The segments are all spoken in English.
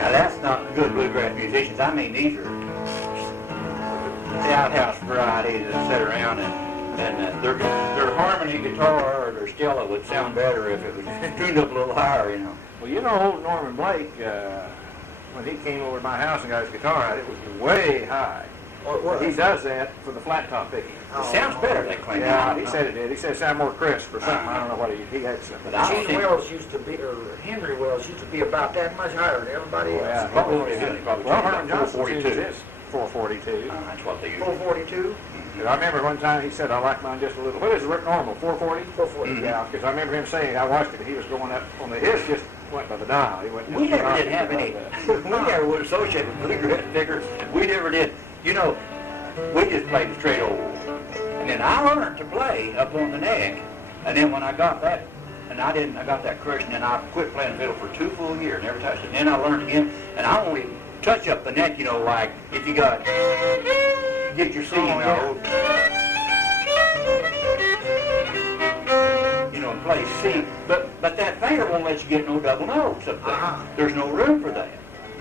Now that's not good bluegrass musicians. I mean, these are the outhouse varieties that sit around and their harmony guitar or their Stella would sound better if it was tuned up a little higher, you know. Well, you know, old Norman Blake, when he came over to my house and got his guitar out, it was way high. He does that for the flat top picking. It sounds better, they claim. Yeah, he said it did. He said it sounded more crisp or something. I don't know what he had something. Gene Wells used to be, or Henry Wells used to be about that much higher than everybody else. Yeah, Probably well, Herman Johnson 442. uses his 442. That's what they use. 442? I remember one time he said, I like mine just a little. What is it normal, 440? 440. Yeah, because I remember him saying, I watched it, he was going up on his just went by the dial. He went We never did have any, we never would associate with bluegrass pickers. We never did. You know, we just played the straight old. And then I learned to play up on the neck. And then when I got that, and I got that crushed, and then I quit playing fiddle for 2 full years, never touched it. And then I learned again, and I only touch up the neck, you know, like if you got, get your C note, you know, and play C. But that finger won't let you get no double notes up there. There's no room for that.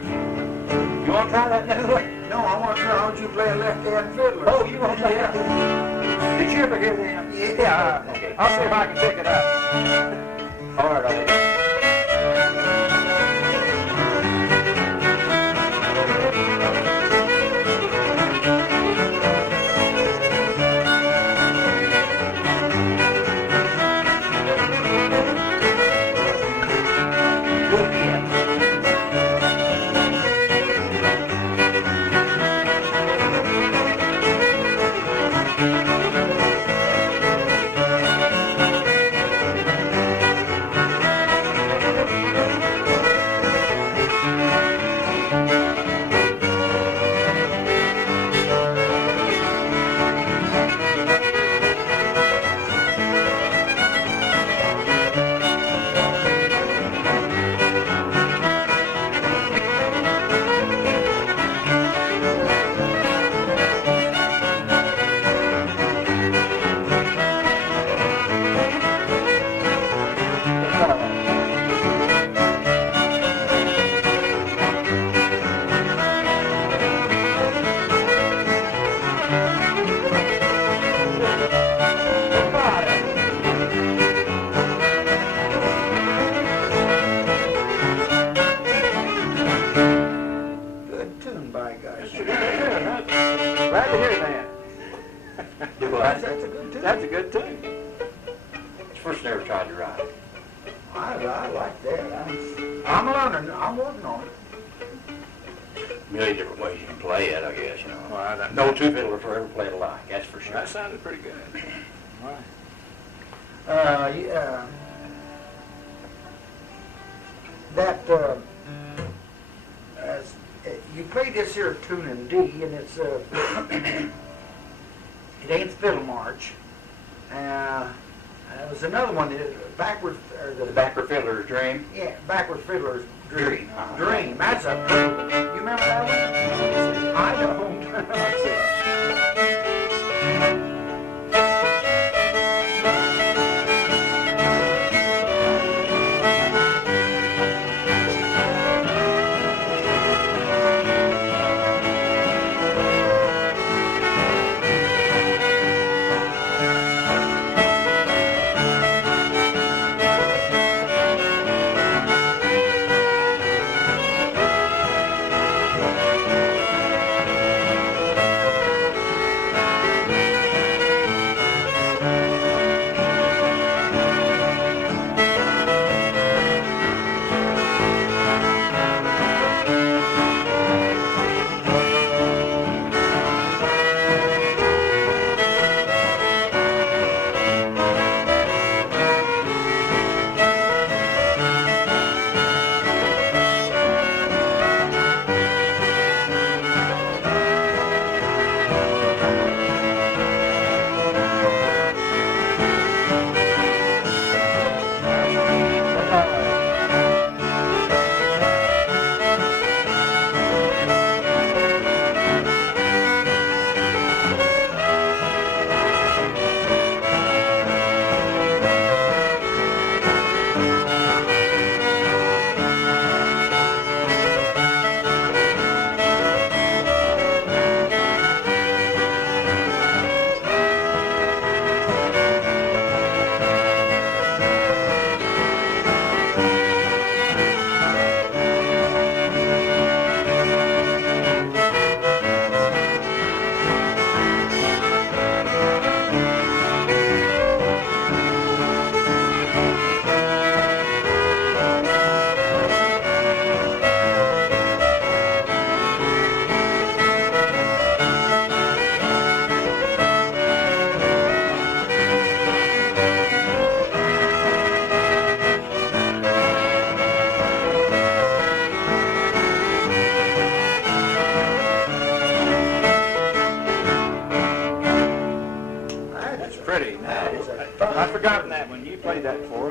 You want to try that now? No, I want to try how you play a left-hand fiddler. Oh, you want to play that? Did you ever hear that? Yeah, Okay. I'll see if I can pick it up. All right, I'll do it. That's a good tune. It's the first I ever tried to write. I like that. I'm learning. I'm working on it. A million different ways you can play it, I guess, you know. Well, No two fiddlers will ever play it alike, that's for sure. That sounded pretty good. Right. You played this here tune in D, and it's it ain't the Fiddle March. There was another one, the Backward Fiddler's Dream. Yeah, Backward Fiddler's Dream. Dream. That's a you remember that one? I don't.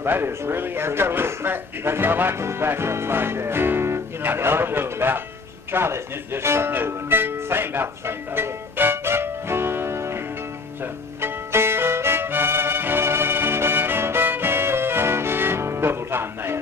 That is really Yeah, it's pretty. got a little fat, That's not like those backups like that. you know. Now, the other one just about, try this, and this is just something new, and same, about the same thing. So, double time that.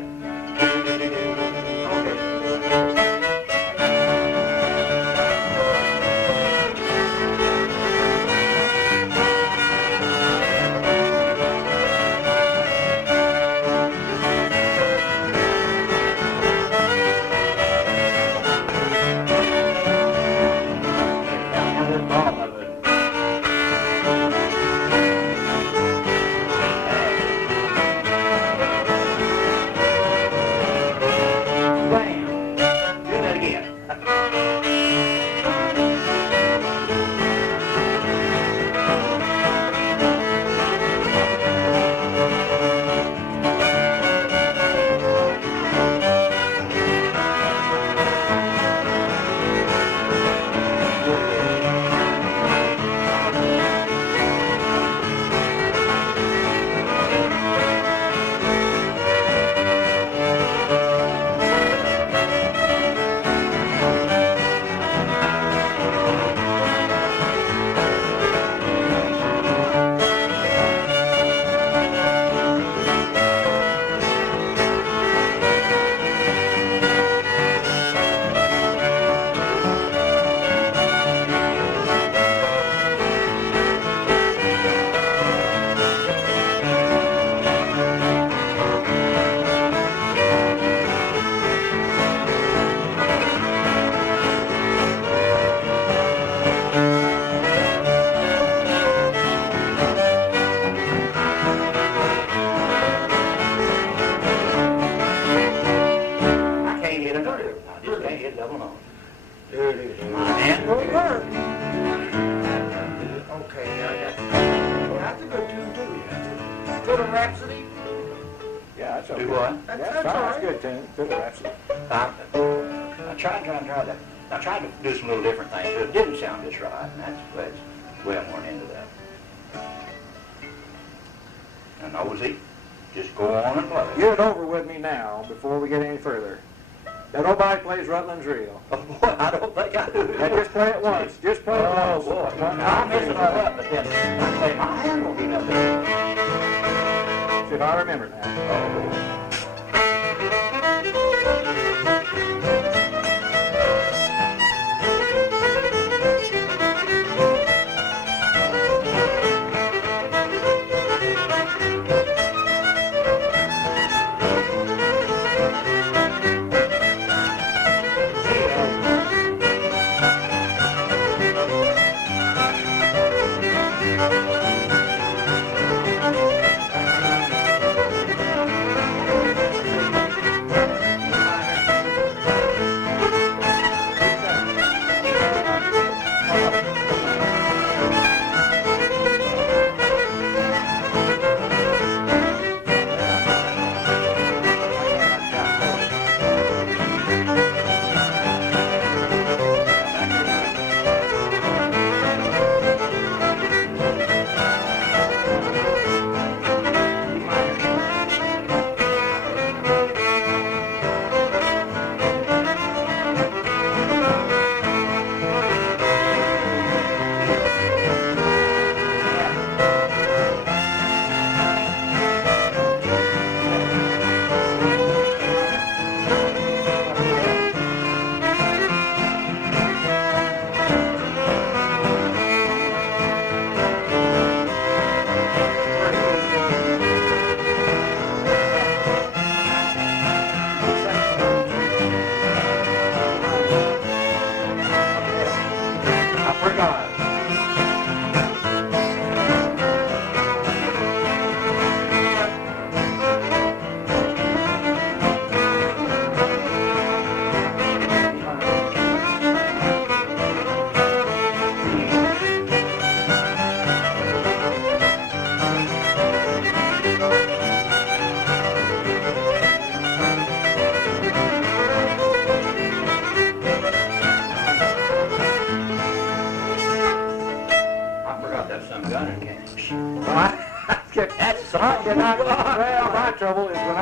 Fiddle Rhapsody? Yeah, that's okay. Do what? That's That's fine. all That's right. good tune. Fiddle Rhapsody. I tried that. I tried to do some little different things, but it didn't sound just right, and that's way I'm more into that. And nosy, just go on and play. Get it over with me now before we get any further. That nobody plays Rutland's Reel. Oh, boy, I don't think I do. Now just play it once. Just play it Oh, once. boy. I'll mess it all up, but then I say, my hand won't be nothing. See if I remember now. Oh, I cannot, well, my trouble is when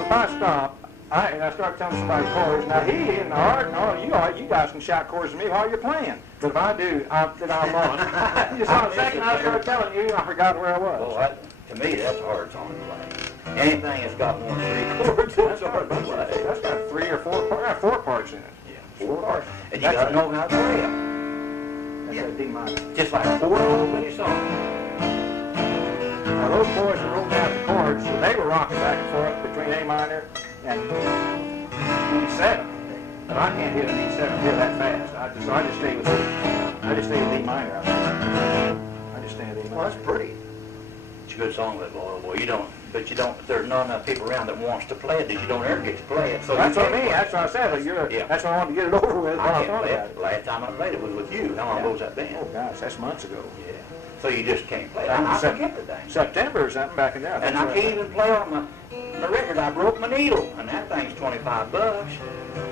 if I stop, and I start telling somebody chords. Now he in the art, no, you guys can shout chords to me while you're playing. But if I do, then I'm lost. Just on a second, I start telling you, I forgot where I was. Well, to me, that's a hard song to play. Anything that's got more than 3 chords, it's hard to play. That's got 3 or 4 parts. 4 parts in it. Yeah, 4 parts. And you got to know how to play them. That's a D minor. Just like 4 old many songs. Now those boys who wrote down the chords, they were rocking back and forth between A minor and E7. But I can't hit an E7 here that fast. I just stay with D minor out there. I just stay with D minor. Well, that's pretty. It's a good song, that boy. There's not enough people around that wants to play it that you don't ever get to play it. So that's what I mean. That's what I said. But that's what I wanted to get it over with. I can't play it. Last time I played it was with you. How long ago was that been? Oh gosh, that's months ago. Yeah. So you just can't play it. I forget the thing. September or something back in there. And I can't even play on my record. I broke my needle, and that thing's $25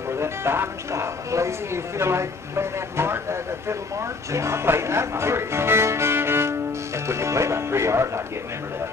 for that diamond style. Lacey, you feel like playing that fiddle march? Yeah, I played that march. If we could play about 3 hours, I'd get member of that.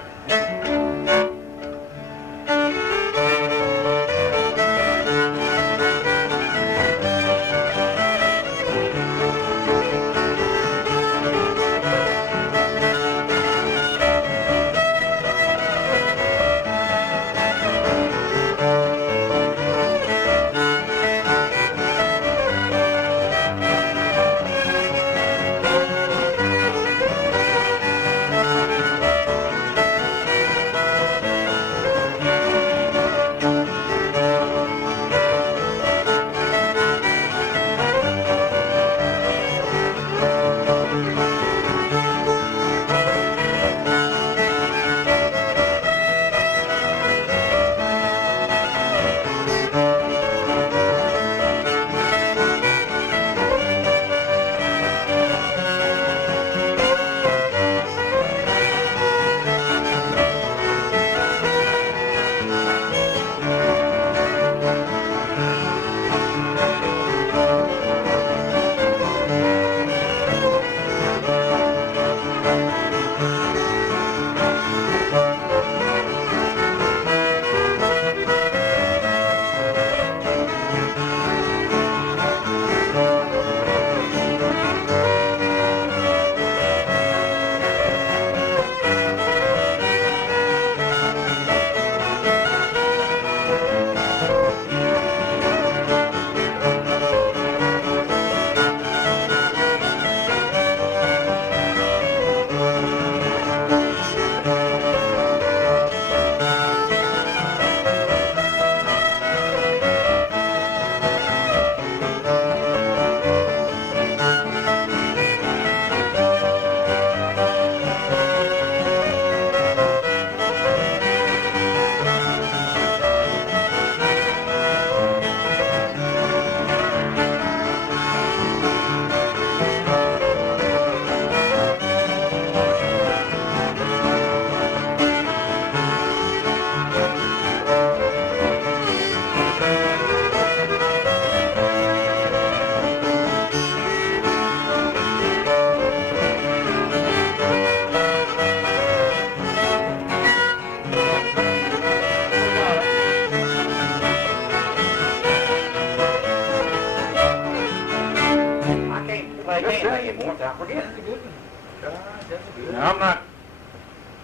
Now, I'm not.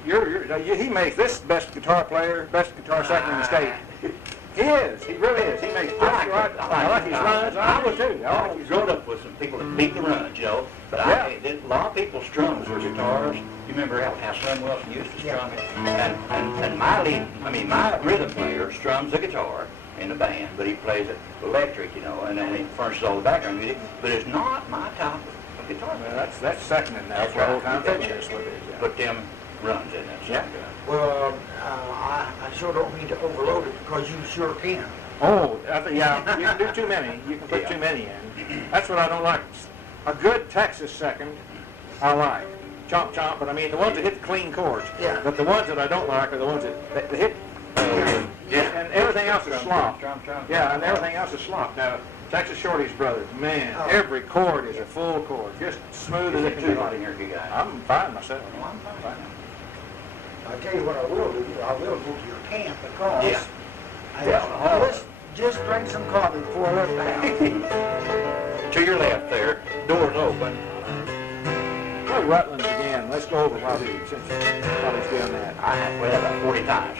He makes this best guitar player, best guitar second in the state. He is. He really is. He makes just right. I like his runs. I would too. I like his growing up with some people that beat the runs, you know. But a lot of people's strums were guitars. You remember how Slim Wilson used to strum it? And my rhythm player strums the guitar in the band, but he plays it electric, you know, and then he furnishes all the background music. But it's not my type of guitar. Well, that's seconding now for the whole time fiction. That's what it is. Yeah. Put them runs in there. Yeah. Well, I sure don't mean to overload it because you sure can. Oh, yeah, you can do too many. You can put too many in. That's what I don't like. A good Texas second, I like. Chomp, chomp, but I mean the ones that hit the clean chords. Yeah. But the ones that I don't like are the ones that hit. And everything else is slop. Yeah, and everything else is slop. Now, Texas Shorty's brothers, man, every chord is a full chord, just smooth as it can be. Here, you guys. I'm fine myself. I'm fine. I tell you what I will do, I will go to your camp because Yeah. just drink some coffee before I left the house. To your left there, door's open. Play Rutland again. Let's go over while he's doing that. I have played about 40 times.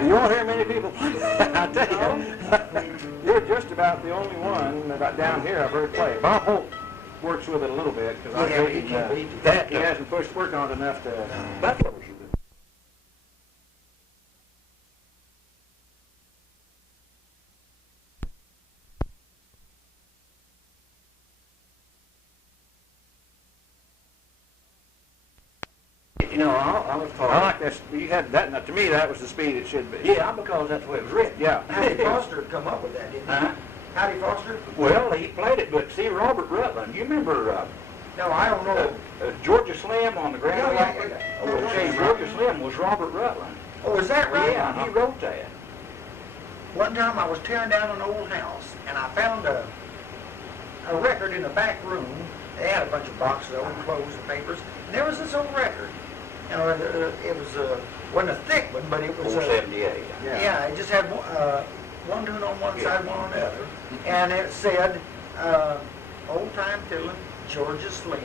You won't hear many people play that, I tell you. You're just about the only one that down here I've heard play. Bob Holt works with it a little bit because I think he hasn't pushed work on it enough to. That's what we should do. You know, I was told. I like this. You had that. Now, to me, that was the speed it should be. Yeah, because that's the way it was written. Yeah. Hattie Foster had come up with that, didn't he? Huh? Hattie Foster? Well, he played it, but see, Robert Rutland, you remember No, I don't know. Georgia Slim on the Grand Yeah, Rapids? yeah. Well, see, Georgia Slim was Robert Rutland. Oh, is that right? Yeah, he wrote that. One time I was tearing down an old house, and I found a record in the back room. They had a bunch of boxes of old clothes and papers, and there was this old record. You know, it was wasn't a thick one, but it was 478. yeah, it just had one tune on one side, one on the other, and it said "Old Time Fiddling, Georgia Slim,"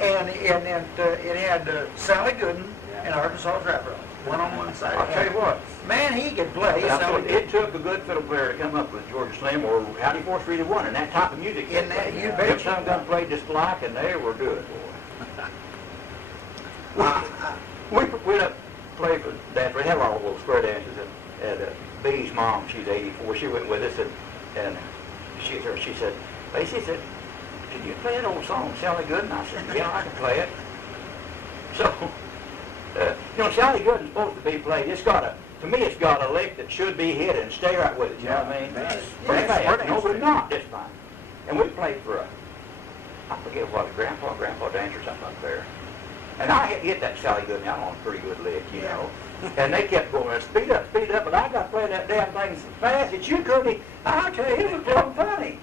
and it had Sally Goodin and Arkansas Trapper one on one side. I'll tell you what. Man, he could play. It took a good fiddle player to come up with Georgia Slim or Howdy 4th Street 1 and that type of music. In that, you If bet. some gun played just like, and they were good, boy. We went up play for dance. We had all those square dances at B's mom. She's 84. She went with us and she said, Lacey said, "Can you play an old song, Sally Goodin?" I said, "Yeah, I can play it." So, you know, Sally Goodin's supposed to be played. It's got to me, it's got a lick that should be hit and stay right with it. You know what I mean? Pretty fast. No, but not this time. And we played for I forget what, a grandpa dance or something up there. And I hit that Sally Goodin out on a pretty good lick, you know. And they kept going, speed up, but I got to play that damn thing so fast that you couldn't. I tell you, it was plumb funny.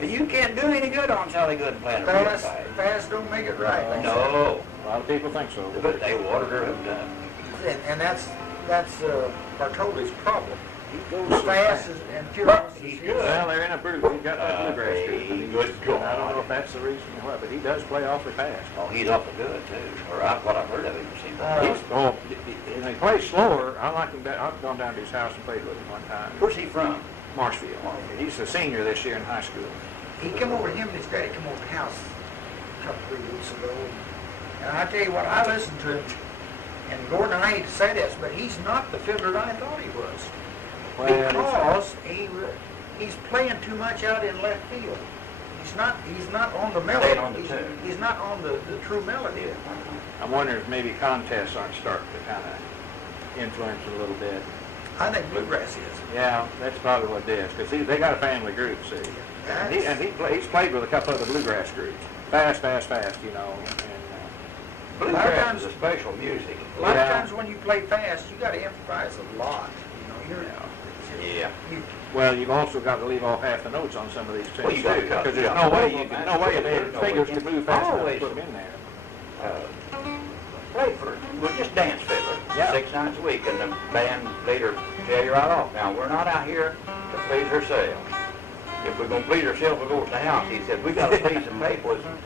And you can't do any good on Sally Goodin playing it real fast. Fast don't make it right. No. A lot of people think so. But they watered her up. And that's Bartoli's problem. He goes fast and furious. He's good. Well, they're in a group. He's got that bluegrass group. Good God. I don't know if that's the reason or what, but he does play awfully fast. Oh, he's awful good too. Or what I've heard of him seems And he plays slower. I like him better. I've gone down to his house and played with him one time. Where's he from? Marshfield. He's a senior this year in high school. He came over, him and his daddy come over to the house a couple, 3 weeks ago. And I tell you what, I listened to him, and Gordon, I hate to say this, but he's not the fiddler I thought he was. Because he's playing too much out in left field. He's not on the melody. Staying on the tune. He's not on the true melody. I'm wondering if maybe contests aren't starting to kind of influence him a little bit. I think bluegrass is. Yeah, that's probably what it is, because they got a family group, see. He's played with a couple of the bluegrass groups. Fast, you know. Bluegrass is a special music. A lot of times when you play fast, you got to improvise a lot. You know, Yeah. Well, you've also got to leave off half the notes on some of these tunes, Well, you gotta too, cut because there's it no out. way the fingers can move fast enough to Always. put them in there. Play for it. We're just dance fiddler. Yeah. 6 nights a week, and the band leader tell you right off. Now, we're not out here to please ourselves. If we're going to please ourselves, we'll go to the house. He said, we got to please some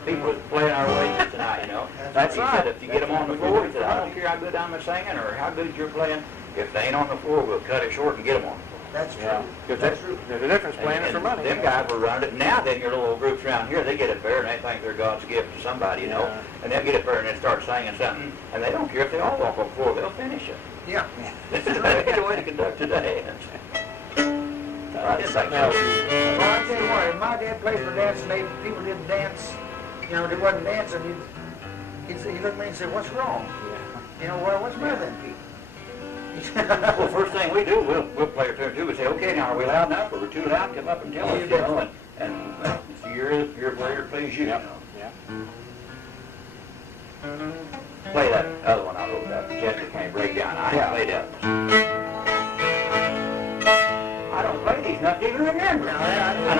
people that's playing our wages tonight, you know. That's He right. said, if you get them on the floor, he said, I don't care how good I'm singing or how good you're playing. If they ain't on the floor, we'll cut it short and get them on the floor. That's true. Yeah, because That's true. there's a difference playing it for money. Them guys were running it. Now then, your little old groups around here, they get up there and they think they're God's gift to somebody, you know. Yeah. And they'll get up there and then start singing something, and they don't care if they all walk on the floor, they'll finish it. Yeah. That's the way to conduct a dance. I didn't think Now, so. Well, I tell you what, if my dad played for dance and people didn't dance, you know, they wasn't dancing, he'd look at me and say, what's wrong? You know, well, what's the matter then, Pete? Well, first thing we do, we'll play a tune too. We say, okay, now are we loud enough? Or we're too loud? Come up and tell us, you know. And if you're player, please you know. Yeah. Play that other one I wrote about. Jasper can't break down. I ain't played that one. I don't play these enough to even remember. And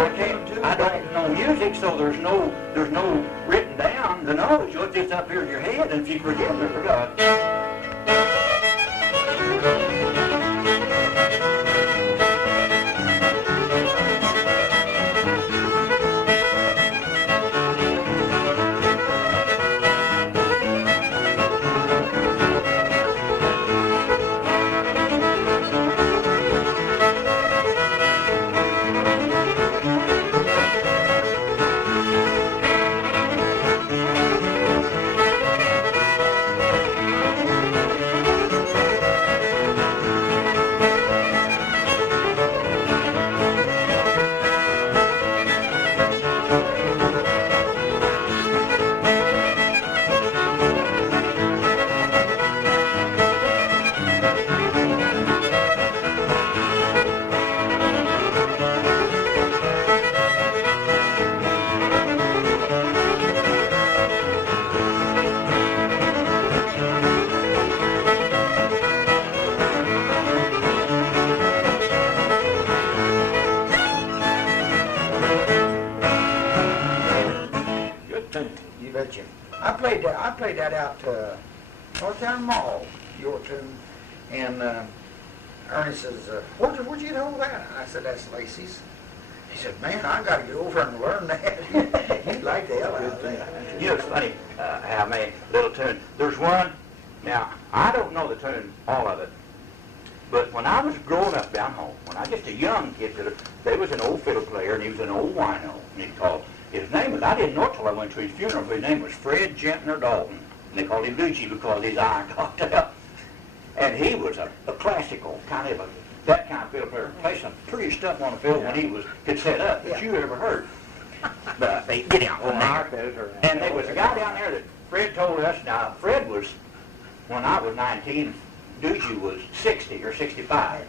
I don't know music, so there's no written down the notes. It's just up here in your head, and if you forget, you forgot. I played that out to Northtown Mall, your tune, and Ernie says, where'd you get hold of that? I said, that's Lacey's. He said, man, I got to get over and learn that. He'd like the hell out of that. You know, it's funny how many little tune. There's one, now, I don't know the tune, all of it, but when I was growing up down home, when I was just a young kid, there was an old fiddle player, and he was an old wino, and he called, his name was, I didn't know it till I went to his funeral, but his name was Fred Gentner Dalton, and they called him Doogie because his eye cocked out. And he was a classical, that kind of fiddle player, played some pretty stuff on the fiddle when he could set up that you ever heard. But they get out on there. And there was a guy down there that Fred told us, now Fred was, when I was 19, Doogie was 60 or 65.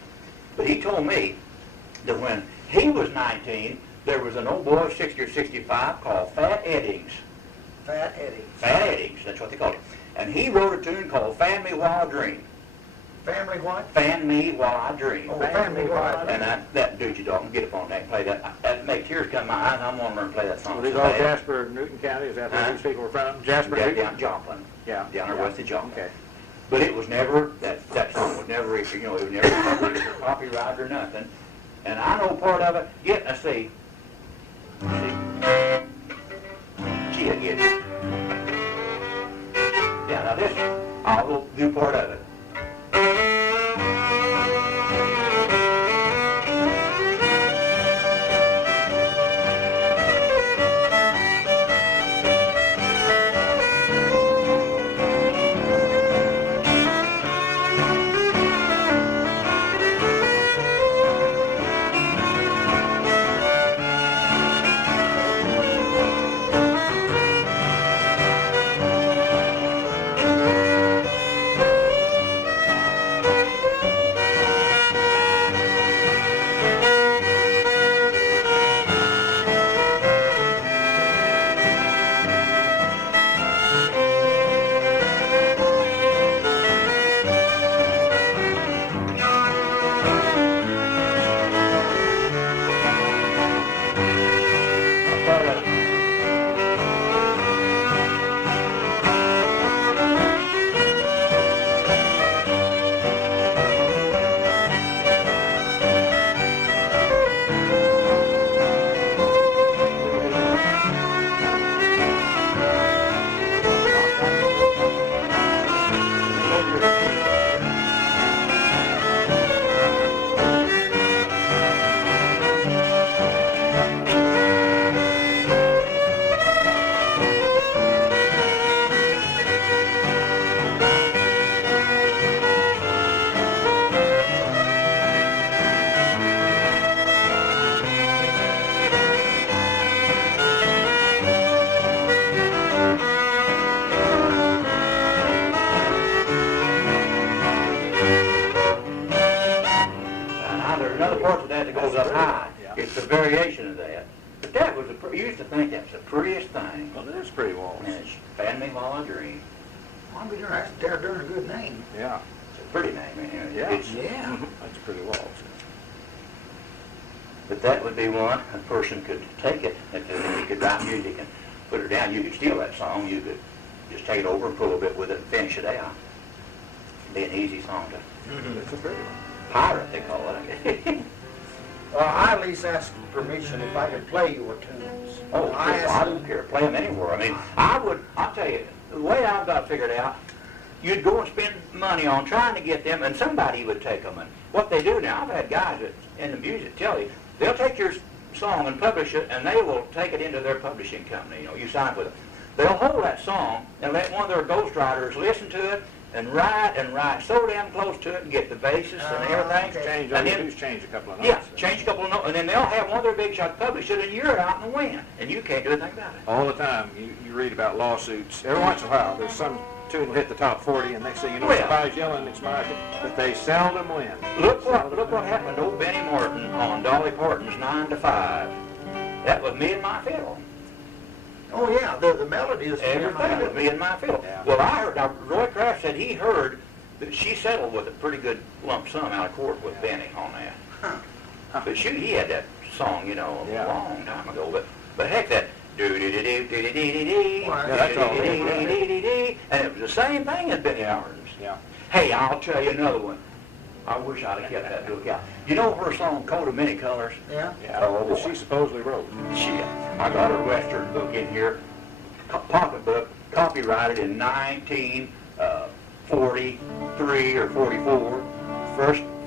But he told me that when he was 19, there was an old boy, 60 or 65, called Fat Eddings. Fat Eddings. Fat Eddings, that's what they called him. And he wrote a tune called Fan Me While I Dream. Family what? Fan Me While I Dream. Oh, Fan Me While I Dream. And that Doogie Dalton, get up on that and play that. That makes tears come to my eyes. I'm going to learn to play that song. Well, these all Jasper, Newton County, is that where these people were from? Jasper, Yeah, Newton? down Joplin. Yeah. Down there west of Joplin. Okay. But it was never, that song was never, it was never published or copyrighted or nothing. And I know part of it. Let's see. Gee, I get it. Yeah, now this, I'll do part of it. It's a variation of that. But that was you used to think that's the prettiest thing. Well, it is pretty waltz. And it's Fan Me While I Dream. Well, that's a darn good name. Yeah. It's a pretty name, anyway. Yeah. Yeah. That's a pretty waltz. But that would be one a person could take it, and he could write music and put it down. You could steal that song. You could just take it over and pull a bit with it and finish it out. It'd be an easy song to. It's a pretty one. Pirate, they call it. Well, I at least asked permission if I could play your tunes. Oh, I don't care. Play them anywhere. I mean, I'll tell you, the way I've got it figured out, you'd go and spend money on trying to get them, and somebody would take them. And what they do now, I've had guys that in the music tell you, they'll take your song and publish it, and they will take it into their publishing company. You sign with them. They'll hold that song and let one of their ghostwriters listen to it and write so damn close to it and get the basis and everything. Okay. Change a couple of notes. Yeah, change a couple of notes, and then they'll have one of their big shots publish it, and you're out in the wind, and you can't do anything about it. All the time, you read about lawsuits. Every once in a while, there's some tune will hit the top 40, and next thing you know, somebody's yelling its market, but they seldom win. Look what happened to old Benny Martin on Dolly Parton's 9 to 5. That was Me and My Fiddle. Oh yeah, the melody is everything with Me and My Fiddle. Yeah. Well, I heard, now Roy Kraft said he heard that she settled with a pretty good lump sum out of court with Benny on that. Huh. But he had that song, a long time ago. But heck, that do-do-do-do-do-do-do-do-do, and it was the same thing as Benny Martin's. Yeah. Hey, I'll tell you another one. I wish I'd have kept that book out. You know her song, Coat of Many Colors? Yeah. Oh, she supposedly wrote. I got her Western book in here, pocket book, copyrighted in 1943 or 44,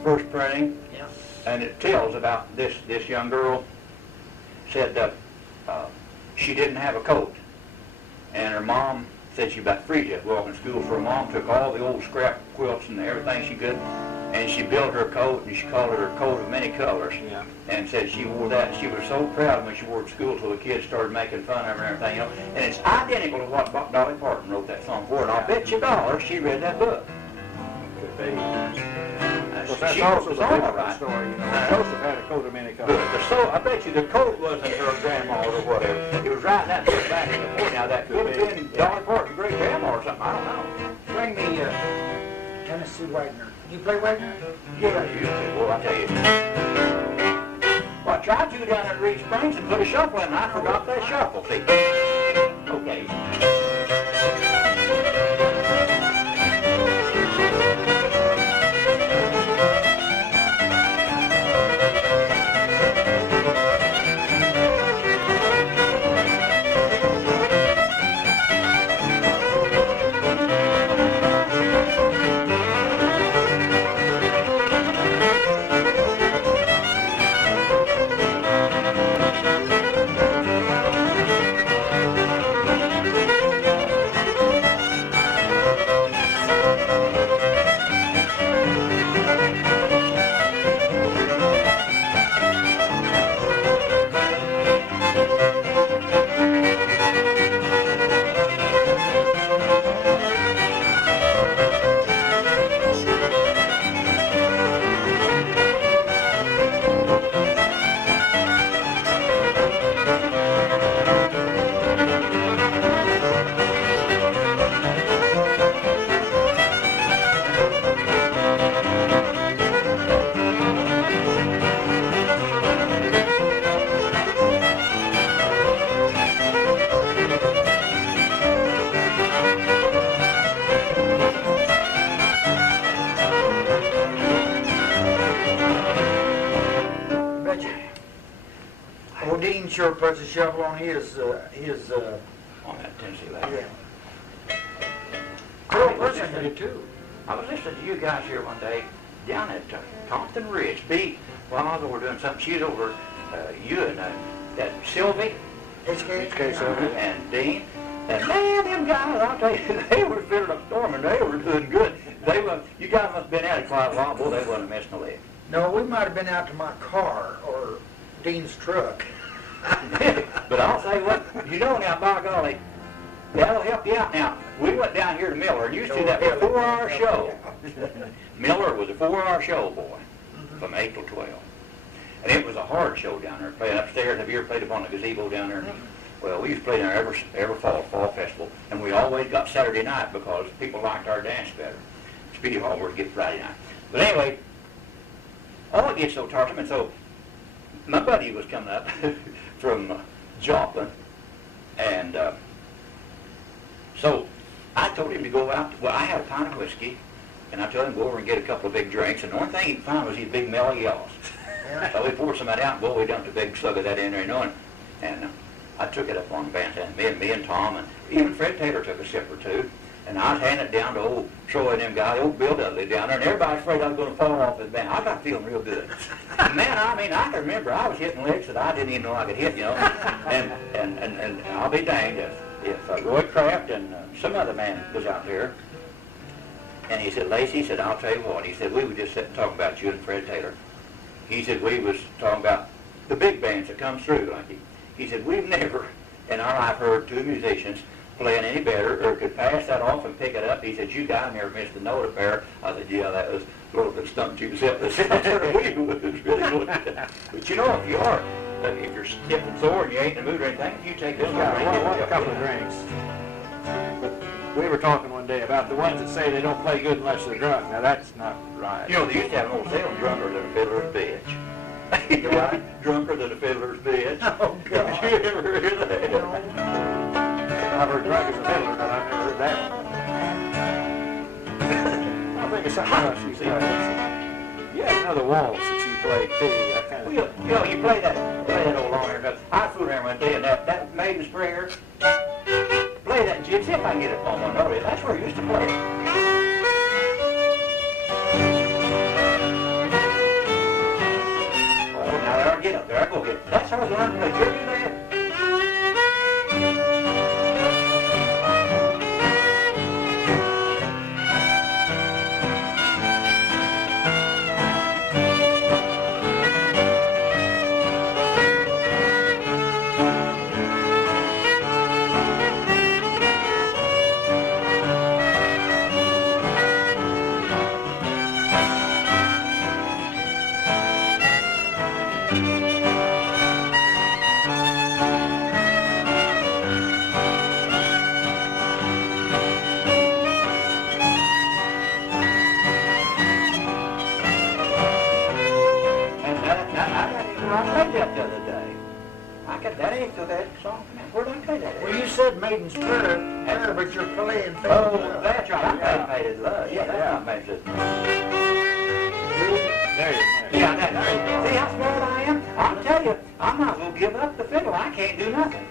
first printing. Yeah. And it tells about this young girl. Said she didn't have a coat, and her mom said she about freed it walking to school. So her mom took all the old scrap quilts and everything she could, and she built her coat, and she called it her coat of many colors. Yeah. And said she wore that, and she was so proud when she wore it to school till the kids started making fun of her and everything, And it's identical to what Dolly Parton wrote that song for, and I'll bet you $1 she read that book. Could be. Well, that's she also was the all biblical right. story. Joseph had a coat of many colors. I bet you the coat wasn't her grandma or whatever. He was writing that book back in the 40s. Now that could have been Dolly Parton's great grandma or something. I don't know. Bring me Tennessee Wagner. You play Wagner? Yeah, you used to. Well, I tell you. Well, I tried to down at Reed Springs and put a shuffle in, and I forgot that shuffle. See? Okay. Dean sure puts a shovel on his On that Tennessee lady. yeah. Well, Bill Person did too. I was listening to you guys here one day down at Compton Ridge. B, while I was over doing something, she was over, you and that Sylvie, HK Sylvie. and Dean. And man, them guys, I'll tell you, they were fiddling up storm and they were doing good. They were, you guys must have been at it quite a while. Boy, they wasn't missing a leg. No, we might have been out to my car or Dean's truck. But I'll say what, you know now, by golly, that'll help you out. Now, we went down here to Miller, and you used to do that for a 4-hour show. Miller was a 4-hour show, boy, from 8 till 12. And it was a hard show down there, playing upstairs. Have you ever played up on the gazebo down there? Well, we used to play down there every fall festival, and we always got Saturday night because people liked our dance better. Speedy Hall would get Friday night. But anyway, all it gets so tiresome, and so my buddy was coming up from Joplin, and so I told him to go out. Well, I had a pint of whiskey, and I told him to go over and get a couple of big drinks, and the only thing he'd find was these big mellow yellows. Yeah. So we poured some of that out, and boy, we dumped a big slug of that in there, you know, and I took it up on the bandstand. Me and Tom, and even Fred Taylor took a sip or two, and I was handing it down to old Troy and them guys, old Bill Dudley down there, and everybody's afraid I was going to fall off his band. I got feeling real good. Man, I mean, I can remember I was hitting licks that I didn't even know I could hit, you know, and I'll be danged if Roy Kraft and some other man was out there, and he said, Lacey, he said, I'll tell you what, he said, we were just sitting talking about you and Fred Taylor. He said, we was talking about the big bands that come through, like he said, we've never in our life heard two musicians playing any better or could pass that off and pick it up. He said, you guys never missed a note up there. I said, yeah, that was a little bit stumped you yourself. We was really good. But you know, if you are, if you're stiff and sore and you ain't in the mood or anything, you take this one. A couple of drinks. But we were talking one day about the ones that say they don't play good unless they're drunk. Now that's not right. You know, they used to have an old saying, drunker than a fiddler's bitch. Drunker than a fiddler's bitch. Oh, God. Did you ever hear that? I've heard drunk as a fiddler, but I've never heard that one. I think it's something else you see. You had another waltz that you played too. That kind of. Well, you know, you play that old long hair. I fooled around one day, and that Maiden's Prayer. Play that jig. See if I can get it on one note. That's where I used to play it. Oh, now there I get up. There I go again. That's how I learned to play. Did you do that? Well, you said Maiden's Prayer, but you're playing Fiddle. Oh, that's right. I played Maid's Love. Yeah, that's not Maid's Love. There you go. Yeah, see how smart I am? I'll tell you, I'm not going to give up the fiddle. I can't do nothing.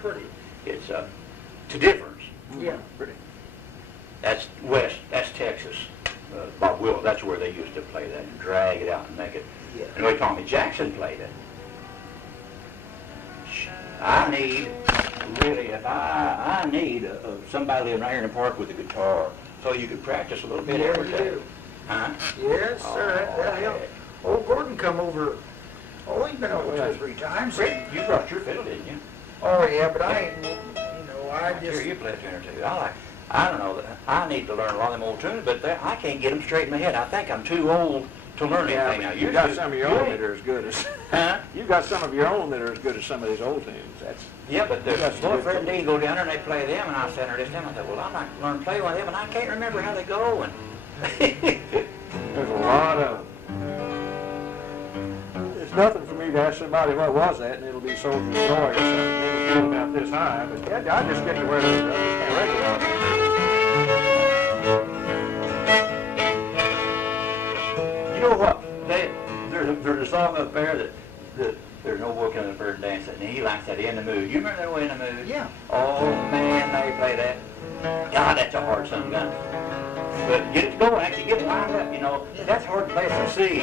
pretty. It's a difference. Yeah. Pretty. That's west, that's Texas. Bob Wills, that's where they used to play that and drag it out and make it. Yeah. And the way Tommy Jackson played it. I need, really, if I need somebody living right here in the park with a guitar, so you could practice a little bit Yeah, every we day. do. Huh? Yes, sir, that helps. Old Gordon come over, he's been over 2 or 3 times. Rick, you brought your fiddle, didn't you? Oh, yeah, but I ain't, I I'm sure just, you play a tune or two. I don't know, I need to learn a lot of them old tunes, but I can't get them straight in my head. I think I'm too old to learn Yeah, anything now. you got some of your own that are as good as, Huh? you got some of your own that are as good as some of these old tunes. That's, Yeah, but there's That's boy, good Fred and too. Dean go down there and they play them, and I sat there this time. I thought, well, I'm not going to learn to play one of them, and I can't remember how they go. And there's a lot of them. It's nothing for me to ask somebody what was that, and it'll be Soldier's Joy or something. It'll feel about this high, but yeah, I just get to where I just can't recognize it. you know what? There's a song up there that there's no boy coming up there and dancing, and he likes that In the Mood. You remember that way In the Mood? yeah. Oh man, they play that. God, that's a hard song, gun. But get it going, actually get it lined up, you know. That's hard to play from C.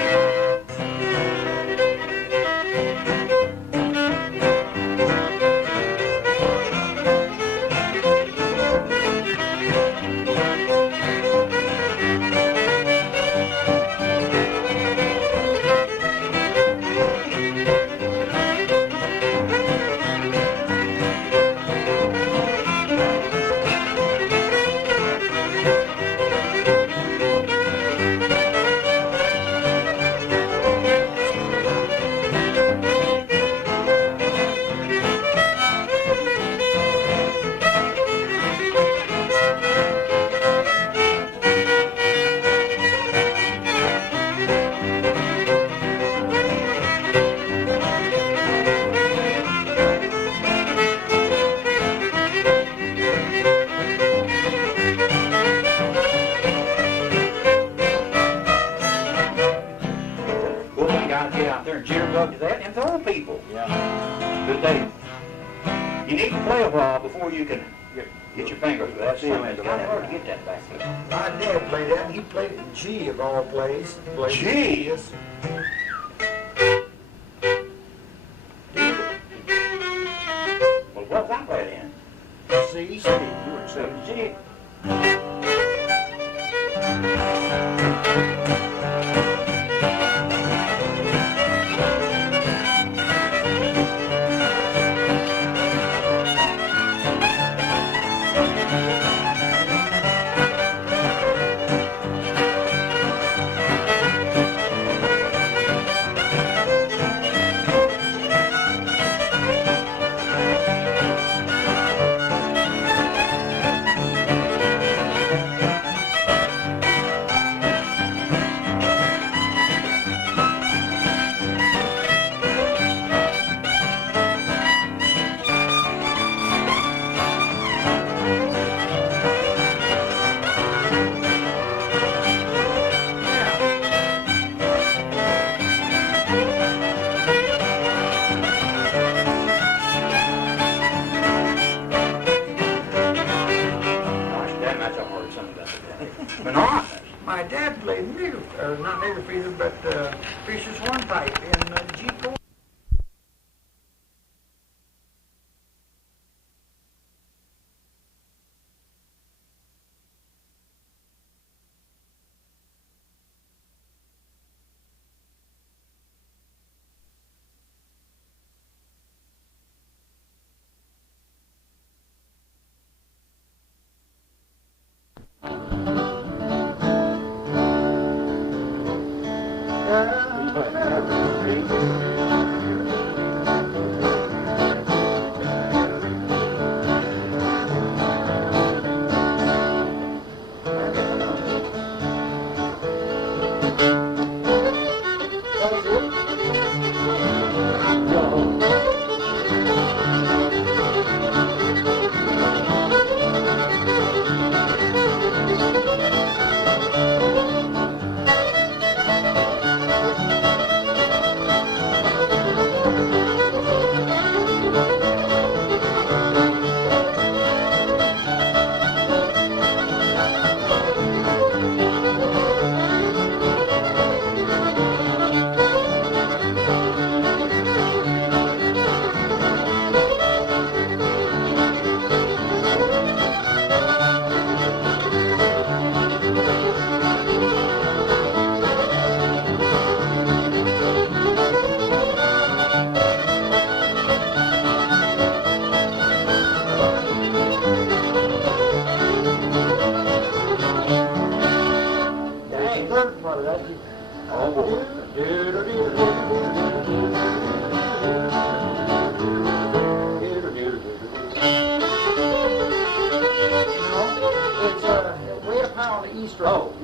To that, and the old people. Yeah. But you need to play a while before you can get your fingers with that. It's kind of hard to get that back there. My dad played that, and he played it in G of all plays. G? Yes. Well, what was I playing in? C. You were in G. My dad played not nigger feeder, but Fisher's hornpipe in G chord.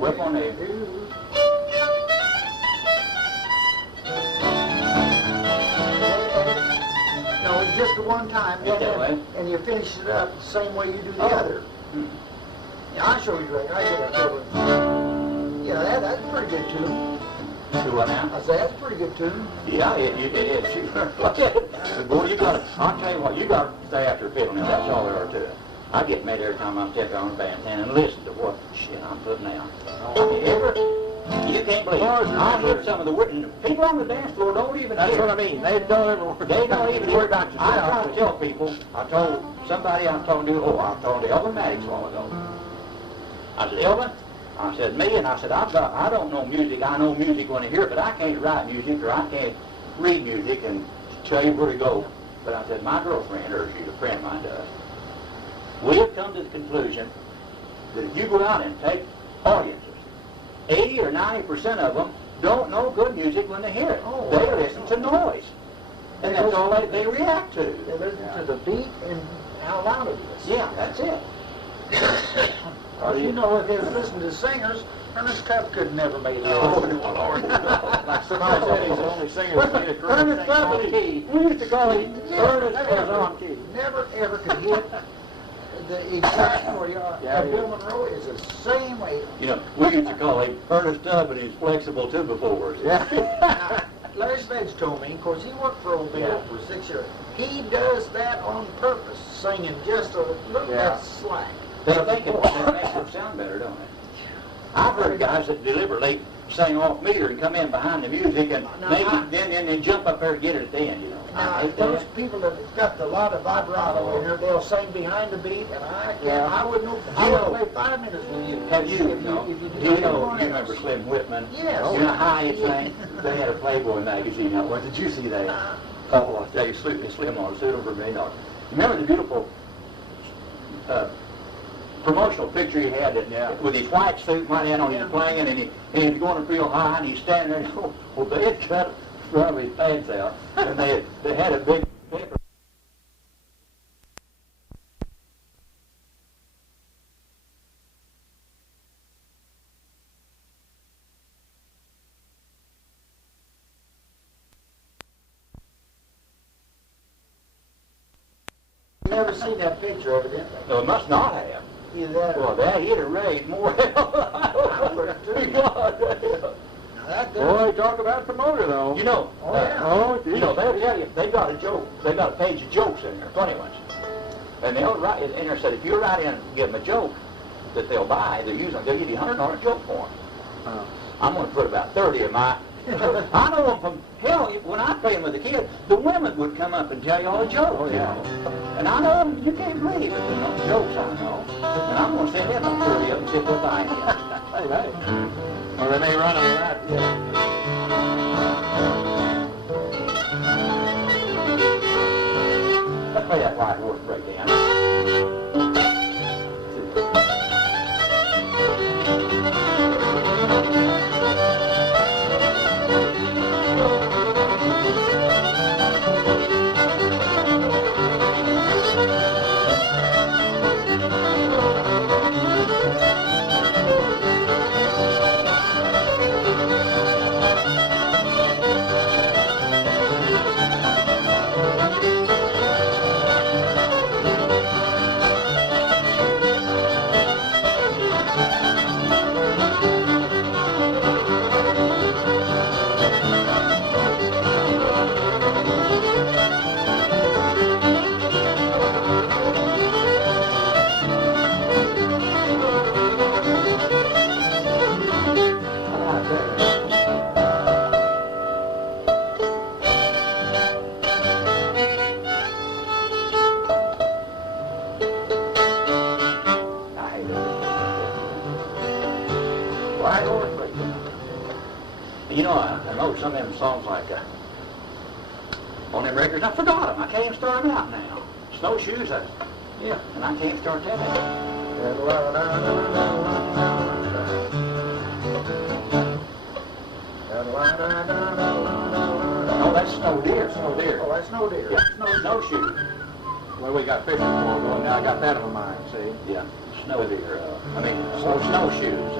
Up on there. No, it's just the one time, Is that way? and you finish it up the same way you do the other. Yeah, I showed you that. I did that over. Yeah, that's a pretty good tune. Do what now? I said, that's a pretty good tune. Yeah, it is. Boy, you gotta, I'll tell you what, you gotta stay after the fiddle now. That's all there are to it. I get mad every time I step on the bandstand and listen to what shit I'm putting out. You can't believe it. I heard some of the people on the dance floor don't even That's hear. what I mean. They don't ever They don't even worry about yourself. I try to tell people, I told somebody I was talking to, I was talking to Elvin Maddox a while ago. I said, Elvin, I said, me, and I said, I don't know music. I know music when I hear it, but I can't write music or I can't read music and tell you where to go. But I said, my girlfriend, or she's a friend of mine, does. We have come to the conclusion that if you go out and take audiences, 80 or 90% of them don't know good music when they hear it. Oh, they listen to noise. And that's all they react to. They listen to the beat and how loud it is. Yeah, that's it. Well, you know, if they was listening to singers, Ernest Tubb could never made it. Oh, no, Lord. Like somebody said, he's the only singer that can get a career Ernest singing on Tubb, key. we used to call him Ernest Tubb on key. Never ever could hit the exact where you are. Yeah, Bill Monroe is the same way. You know, we used to call him Ernest Tubb, and he's flexible tuba before us. Yeah. Larry Svedge told me, of course, he worked for old Bill for 6 years. He does that on purpose, singing just a little bit slack. They think it makes them sound better, don't they? I've heard guys that deliberately sing off meter and come in behind the music and then jump up there and get it at the end, you know. Now, those people that have got a lot of vibrato in there, they'll sing behind the beat, and I can't, I wouldn't know, I would play 5 minutes with you. Have you, if you do you know, you remember Slim Whitman? Yes. You know how he sang? They had a Playboy magazine out there. Did you see that? Oh, I tell you, Slim on a suit over $1 million. You remember the beautiful promotional picture he had with his white suit right in on his playing, and he was going up real high, and he's standing there, and well, they had cut one of his pants out, and they had a big paper. You never seen that picture, evidently. No, it must not have. Either that or... Well, that he'd have raised more hell. Boy, talk about promoter, though. You know, you know, they'll tell you, they've got a joke, they've got a page of jokes in there, funny ones. And they'll write in there, said if you write in and give them a joke that they'll buy, they'll give you $100 joke for them. I'm going to put about 30 of my... I know them from hell. When I play them with the kids, the women would come up and tell you all the jokes. You know? And I know them, you can't believe it. There's no jokes I know. And I'm going to send them about 30 of them and see if they'll buy them. Hey. Well, they may run on that. Let's play that White Horse breakdown. You know, I know some of them songs like on them records. I forgot them. I can't even start them out now. Snowshoes, and I can't start that out. No, that's Snow Deer. Oh, that's No Deer. Yeah, Snowshoes. Well, we got fishing ball going now. I got that in my mind, see? Yeah, Snow Deer. Snowshoes.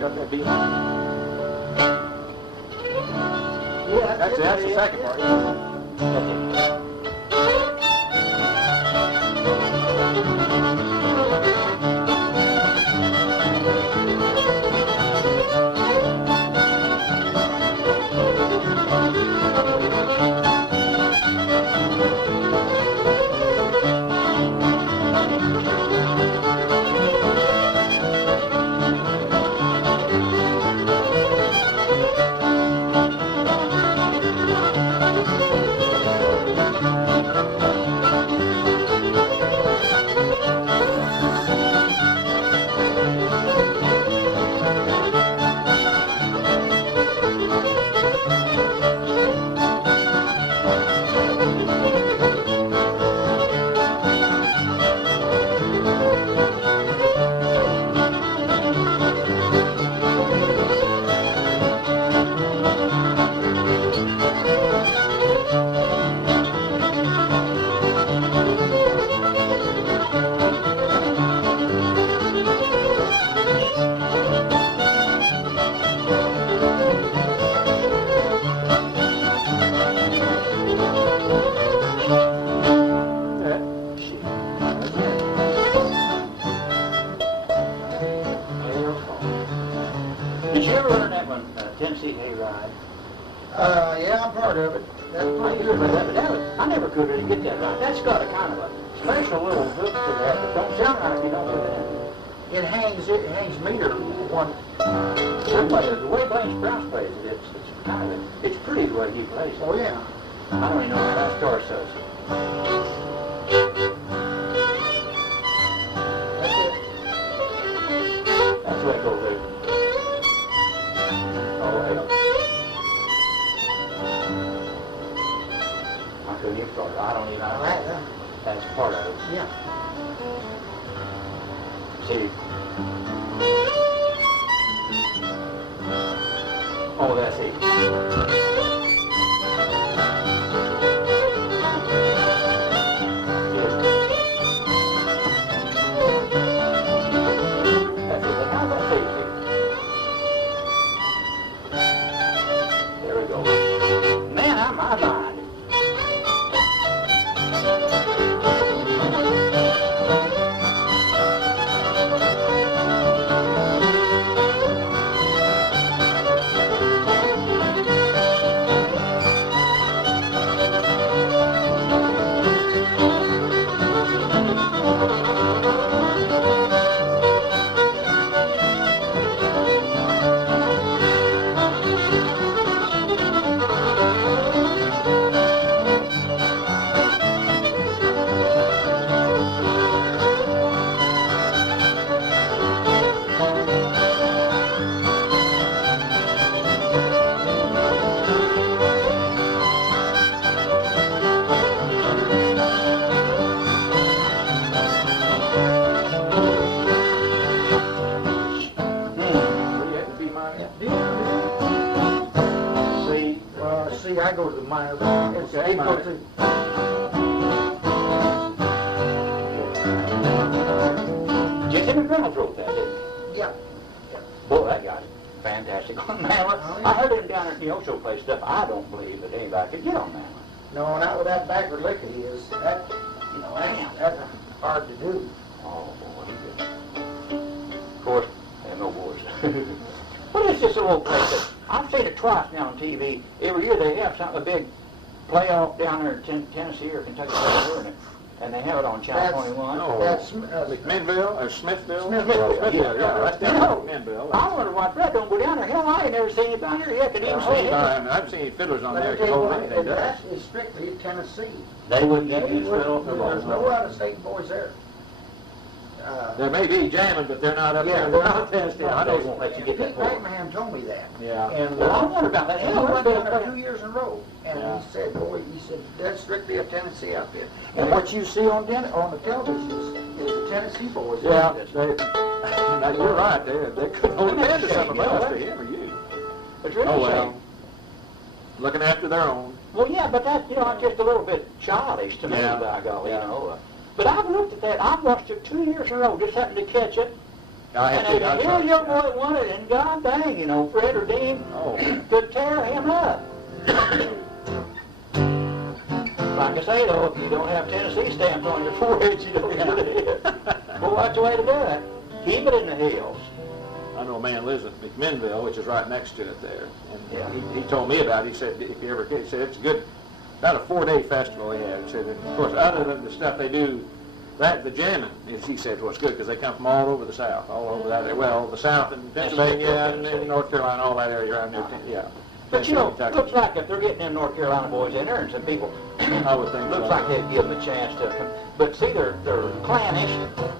Got that beat? Yeah, That's the second part. Did you ever learn that one, Tennessee Hayride? Yeah, I'm part of it. That's pretty good. I never could really get that right. That's got a kind of a special little hook to that that don't sound right if you don't do that. It hangs meter one. Somebody, the way Blaine Sprouse plays it, it's kind of, it's pretty the way he plays it. Oh yeah. I don't even know how that star says it. That's it. That's the way it goes there. Oh, hey. I couldn't even start. I don't even know. Right, That's part of it. yeah. See. Oh, that's it. I go to the minor. It's Okay, equal minor. to. Jesse McReynolds wrote that, didn't he? Yeah. Boy, that guy's fantastic on mandolin. Oh, yeah. I heard him down at Neosho play stuff. I don't believe that anybody could get on mandolin. No, not with that backward lick he is. That, you know, that's hard to do. Oh, boy, he did. Of course, they have no boys. But it's just a little place that I've seen it twice now on TV. Every year they have a big playoff down there in Tennessee or Kentucky, and they have it on Channel 21. Oh, That's McMinnville or Smithville? Smithville, Yeah, that's down in McMinnville. I wonder why Brett don't go down there. Hell, I ain't never seen him down here yet. Can even see him. I've seen fiddlers on But there I that tell can you hold what, anything down. that is strictly Tennessee. They wouldn't There's get this fiddle. no out-of-state boys there. There may be jamming, but they're not up there in the contest. Yeah, They won't let you get that Pete far. McMahon told me that. Yeah. And Well, I wonder about that. he went down there 2 years in a row, and Yeah. he said, boy, that's strictly a Tennessee outfit. And what you see on the television is the Tennessee boys. Yeah, now you're right. They couldn't hold on to something else to him or you. It's really Oh a well. shame. Looking after their own. Well, yeah, but that, it's just a little bit childish to me, Yeah. by golly, Yeah. But I've looked at that. I've watched it 2 years in a row, just happened to catch it. I have And to. here's your boy that won it, and god dang, Fred or Dean could tear him up. Like I say, though, if you don't have Tennessee stamped on your forehead, you don't get it. Well, what's the way to do it? Keep it in the hills. I know a man lives in McMinnville, which is right next to it there. And Yeah. he told me about it. He said, if you ever get, he said, it's good, about a 4-day festival they have. He said, of course, other than the stuff they do, the jamming, he said, what's good, because they come from all over the South, all over that area. Well, the South and Pennsylvania and North Carolina, all that area around there, yeah. But Kentucky. looks like if they're getting them North Carolina boys in there, and some people, I would think looks so. like they'd give them a chance to come. But see, they're clannish,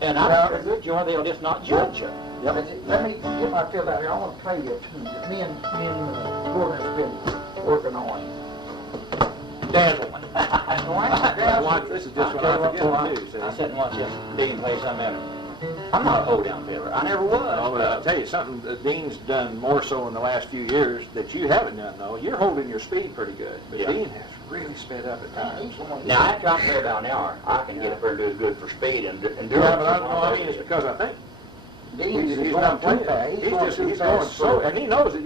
and I'm sure good joy they'll just not judge you. Yep. Let me get my fill out here. I want to play you a tune that me and Gordon have been working on. Dazzle. This is just I'll what tell you I forget boy, to do. See? I sat and watched him, Dean play some of it. I'm not a hold-down fiddler. I never was. Oh, but I'll tell you something that Dean's done more so in the last few years that you haven't done, though. You're holding your speed pretty good, but Yeah. Dean has really sped up at times. Now, after I play about an hour, I can get up there and do it good for speed and endurance. Yeah, but I mean, it's because I think he's not playing. He's going so, and he knows it.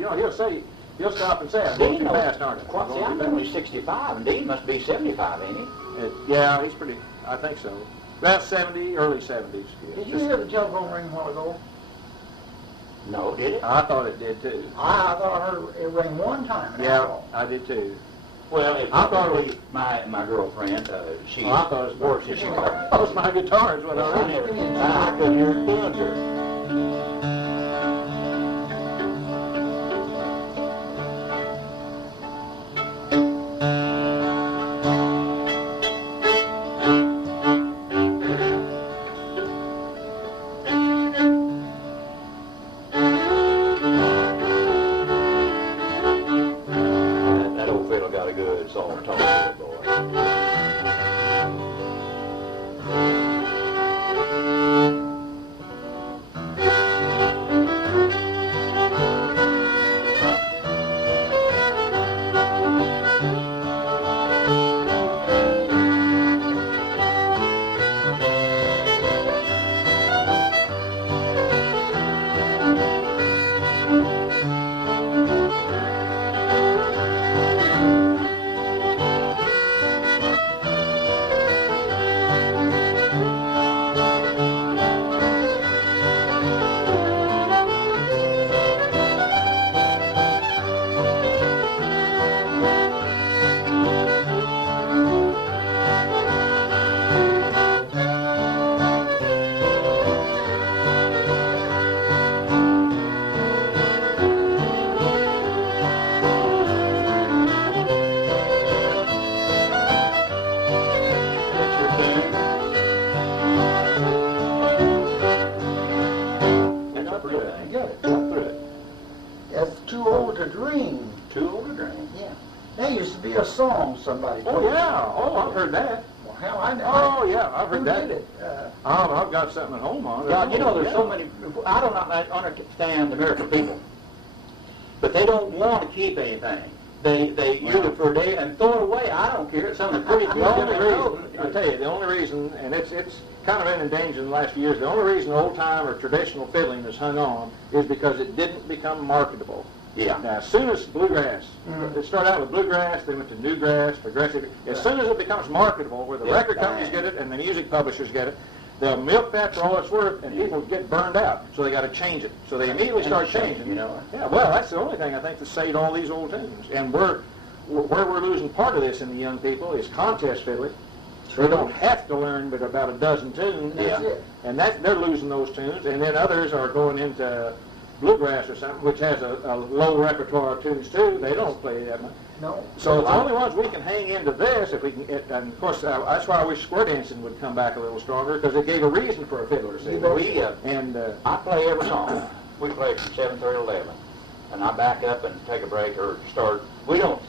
He'll stop and say, I'm going too fast, aren't I? See, I'm only 65, and Dean must be 75, ain't he? Yeah, he's pretty, I think so. About 70, early 70s. Did you hear the telephone ring a while ago? No, did it? I thought it did, too. I thought I heard it ring one time. And that's Yeah, all. I did, too. Well, I thought it was my girlfriend. She. I thought it was worse than she called me. that was my guitar is what I I heard. never. I couldn't hear it thunder. That old fiddle got a good soft tone to it, boy. That's your tune. That's a pretty thing. Get it. Got through it. That's Too Old to Dream. Too old to drink. Yeah. That used to be a song somebody Oh, played. yeah. Oh, I've heard that. Well, hell, I know. Oh, yeah, I've Who heard that. did it? Oh, I've got something at home on it. God, there's so many. I don't understand the American people, but they don't want to keep anything. They use it for a day and throw it away. I don't care. It's something pretty good. The only reason, I tell you, the only reason, and it's kind of been in danger in the last few years, the only reason old time or traditional fiddling has hung on is because it didn't become marketable. Yeah. Now, as soon as bluegrass, it started out with bluegrass, they went to newgrass, progressive. As soon as it becomes marketable, where the Yeah, record companies get it and the music publishers get it, they'll milk that for all it's worth, and people get burned out. So they got to change it. So they immediately start changing. You know. Yeah, well, that's the only thing I think that saved all these old tunes. And where we're losing part of this in the young people is contest fiddling. They don't have to learn but about a dozen tunes. Yeah. That's it. And they're losing those tunes. And then others are going into bluegrass or something, which has a low repertoire of tunes too, they don't play that much. No. So the only ones we can hang into this, if we can, and of course that's why I wish square dancing would come back a little stronger, because it gave a reason for a fiddler. See, I play every song. We play from 7:30 to 11, and I back up and take a break or start. We don't.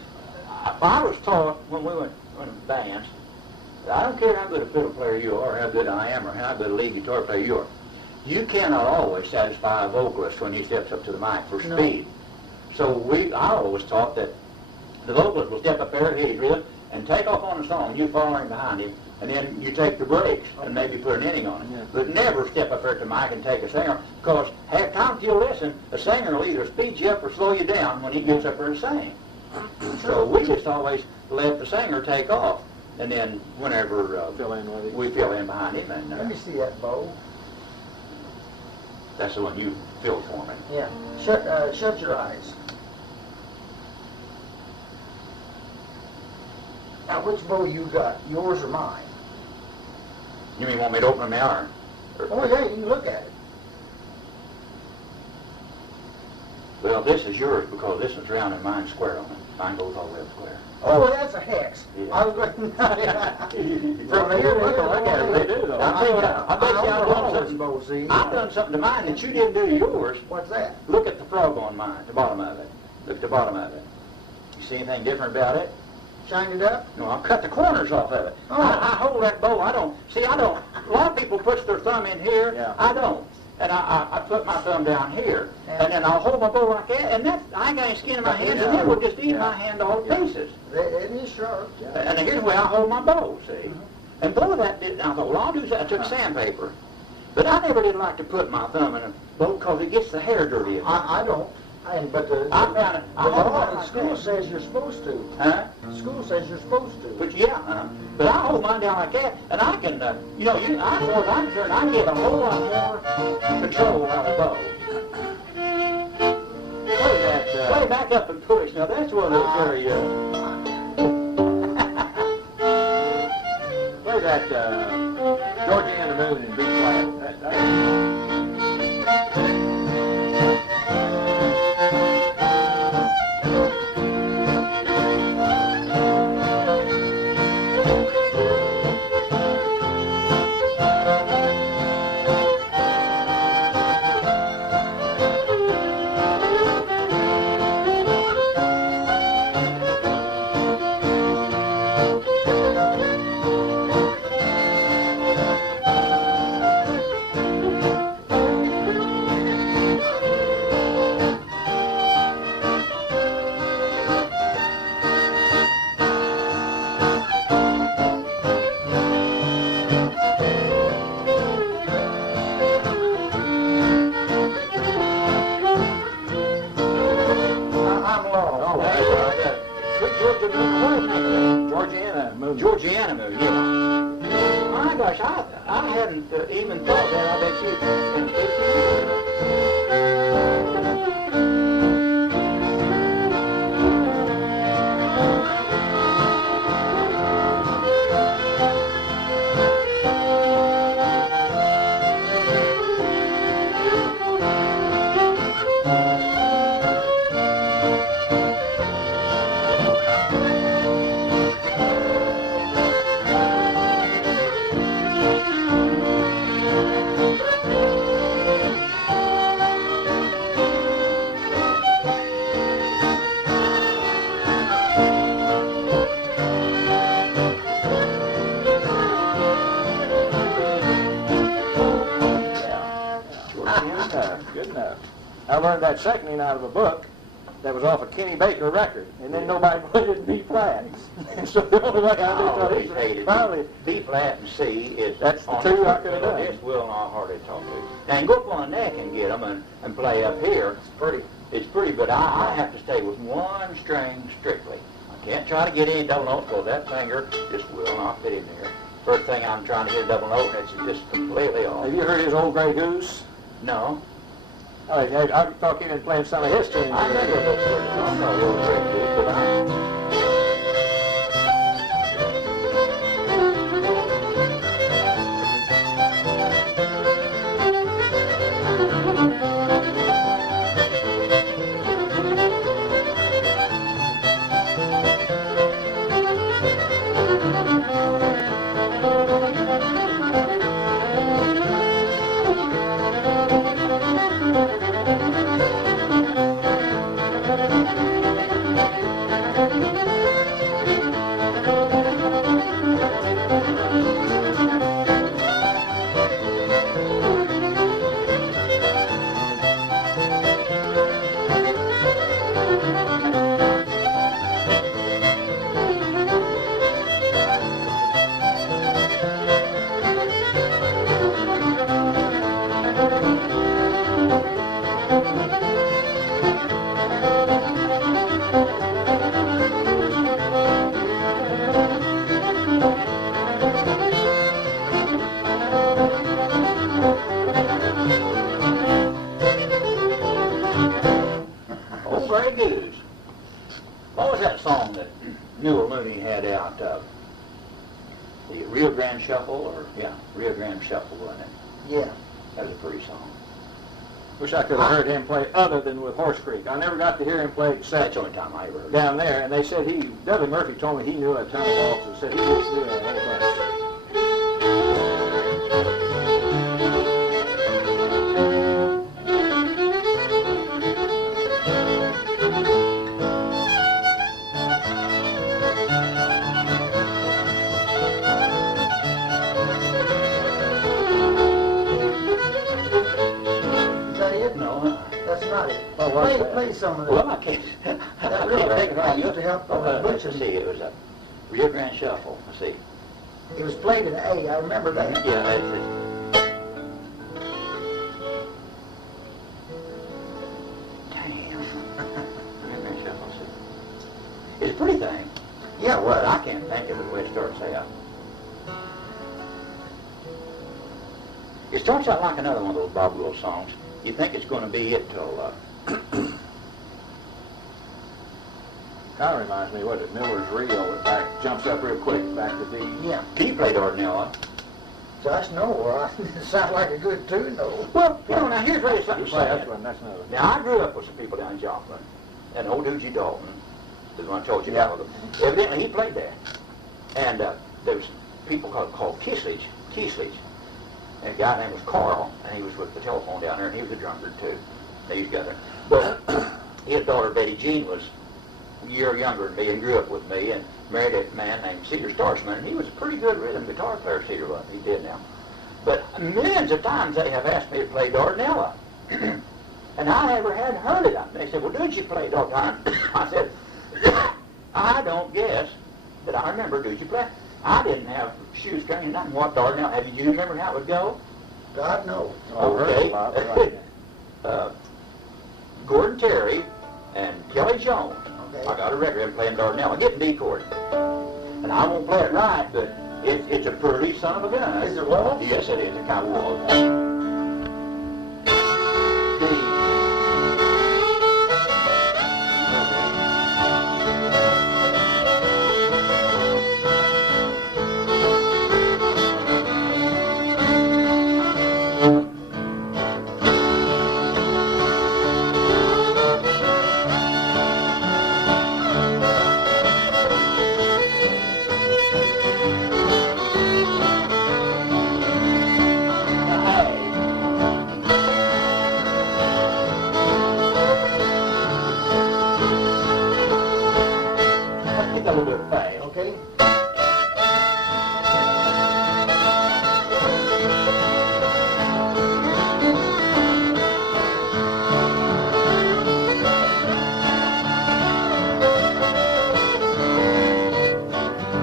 I was taught when we went in bands, I don't care how good a fiddle player you are, or how good I am, or how good a lead guitar player you are. You cannot always satisfy a vocalist when he steps up to the mic for speed. So I always taught that the vocalist will step up there, hit his rhythm, and take off on a song, and you following behind him, and then you take the breaks and maybe put an ending on it. Yeah. But never step up there to the mic and take a singer, because half time if you listen, a singer will either speed you up or slow you down when he gets up there to sing. So we just always let the singer take off, and then whenever we fill in behind him. And, let me see that bow. That's the one you filled for me. Yeah. Shut your eyes. Now, which bow you got? Yours or mine? You mean want me to open them now? Oh, yeah, you can look at it. Well, this is yours because this is round and mine's square on it. Mine goes all the way up square. Oh, that's a hex. Yeah. I was going from here to here. They do, though. I bet you I've done something to mine that you didn't do to yours. What's that? Look at the frog on mine, the bottom of it. Look at the bottom of it. You see anything different about it? Shine it up? No, I'll cut the corners off of it. Oh. I hold that bow. I don't. A lot of people put their thumb in here. Yeah. I don't. And I put my thumb down here, and then I'll hold my bow like that, and I ain't got any skin in my hands, and it will just eat my hand all to pieces. It is sharp. Yeah. And here's the way I hold my bow, see? And boy, I thought, well, I'll do that. I took sandpaper. But I never did like to put my thumb in a bow because it gets the hair dirty. I don't. But the law in school says you're supposed to. Huh? School says you're supposed to. But but I hold mine down like that, and I can, as far as I'm concerned, I get a whole lot more control out of the bow. Play back up and push. Now that's one that's very, play that Georgia and the Moon in B flat. Georgiana movie, yeah. My gosh, I hadn't even thought that. I bet you it's been 50 years. Good enough. I learned that seconding out of a book that was off a Kenny Baker record, and then nobody put it in B flat. And so the only way I did it probably B flat and C is that's the two I could have done. This will not hardly talk to you. Now you can go up on the neck and get them and play up here. It's pretty, but I have to stay with one string strictly. I can't try to get any double notes because that finger just will not fit in there. First thing I'm trying to hit a double note, and it's just completely off. Have you heard his Old Gray Goose? No. Oh, I thought he'd been playing some of his tunes. I never looked for it. I don't know the Old Gray Goose, but I... Gray Goose. What was that song that Newell Mooney had out? The Rio Grande Shuffle, or Rio Grande Shuffle, wasn't it? Yeah. That was a pretty song. Wish I could have heard him play other than with Horse Creek. I never got to hear him play That's except the only time I ever heard. down there, and they said Dudley Murphy told me he knew a ton of waltzes, said he used to do that whole bunch. Play some of that. Well, I can't. That really I used to help on the Let's butcher. see, it was a Rio Grande Shuffle. Let's see. It was played in A. I remember that. Yeah, that's it. Damn. Rio Grande Shuffle. Let's see. It's a pretty thing. Yeah, it was. I can't think of it the way it starts out. It starts out like another one of those Bob Wills songs. You think it's going to be it till... Kind of reminds me, what is it, Miller's Rio, it back, jumps up real quick, back to D. Yeah. He played Ordinella. Josh Noel, it sounds like a good tune, though. Well, you know, now here's really something sad. That's another. Now, I grew up with some people down in Joplin, and old Doogie Dalton, the one I told you about, evidently he played there. And there was people called Kieslage, and a guy named was Carl, and he was with the telephone down there, and he was a drunkard too. They used together. But his daughter Betty Jean was a year younger than me and grew up with me, and married a man named Cedar Starsman, and he was a pretty good rhythm guitar player, Cedar was. He did now. But millions of times they have asked me to play Dardanella, and I never had heard it. They said, well, did you play it all the time? I said, I don't guess that I remember, did you play? I didn't have shoes training, nothing. What Dardanella? Do you remember how it would go? God knows. Oh, I've heard Okay. a lot, but Gordon Terry and Kelly Jones. Okay. I got a record of him playing Dardanella, getting D chord. And I won't play it right, but it's a pretty son of a gun. Is it well? Yes, it is. It kind of was. Okay.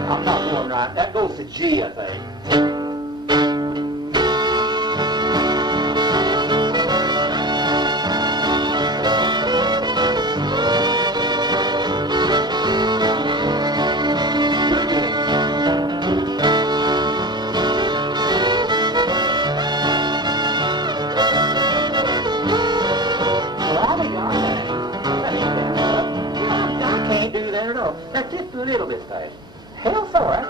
I'm not going right. That goes to G, I think. That's just a little bit fast. Hell for it.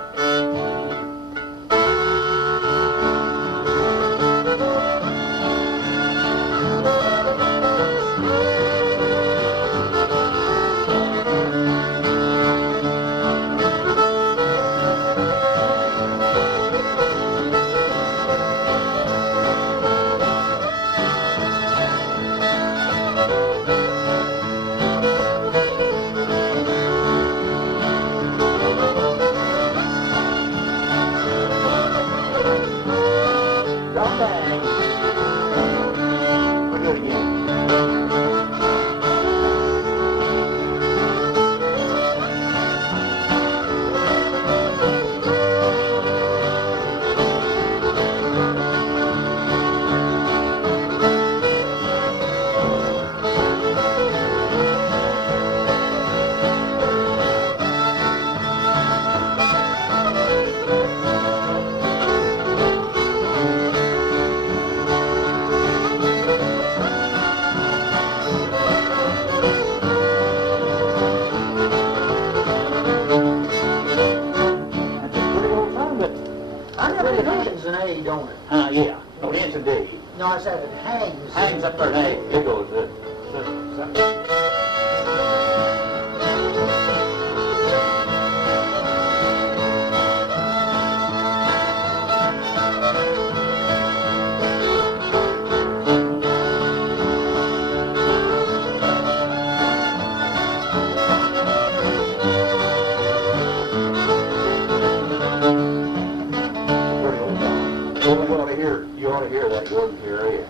D, don't it? Yeah. No, it ends in D. No, I said it hangs. Hangs up there, hey, it goes. You ought to hear that Gordon area.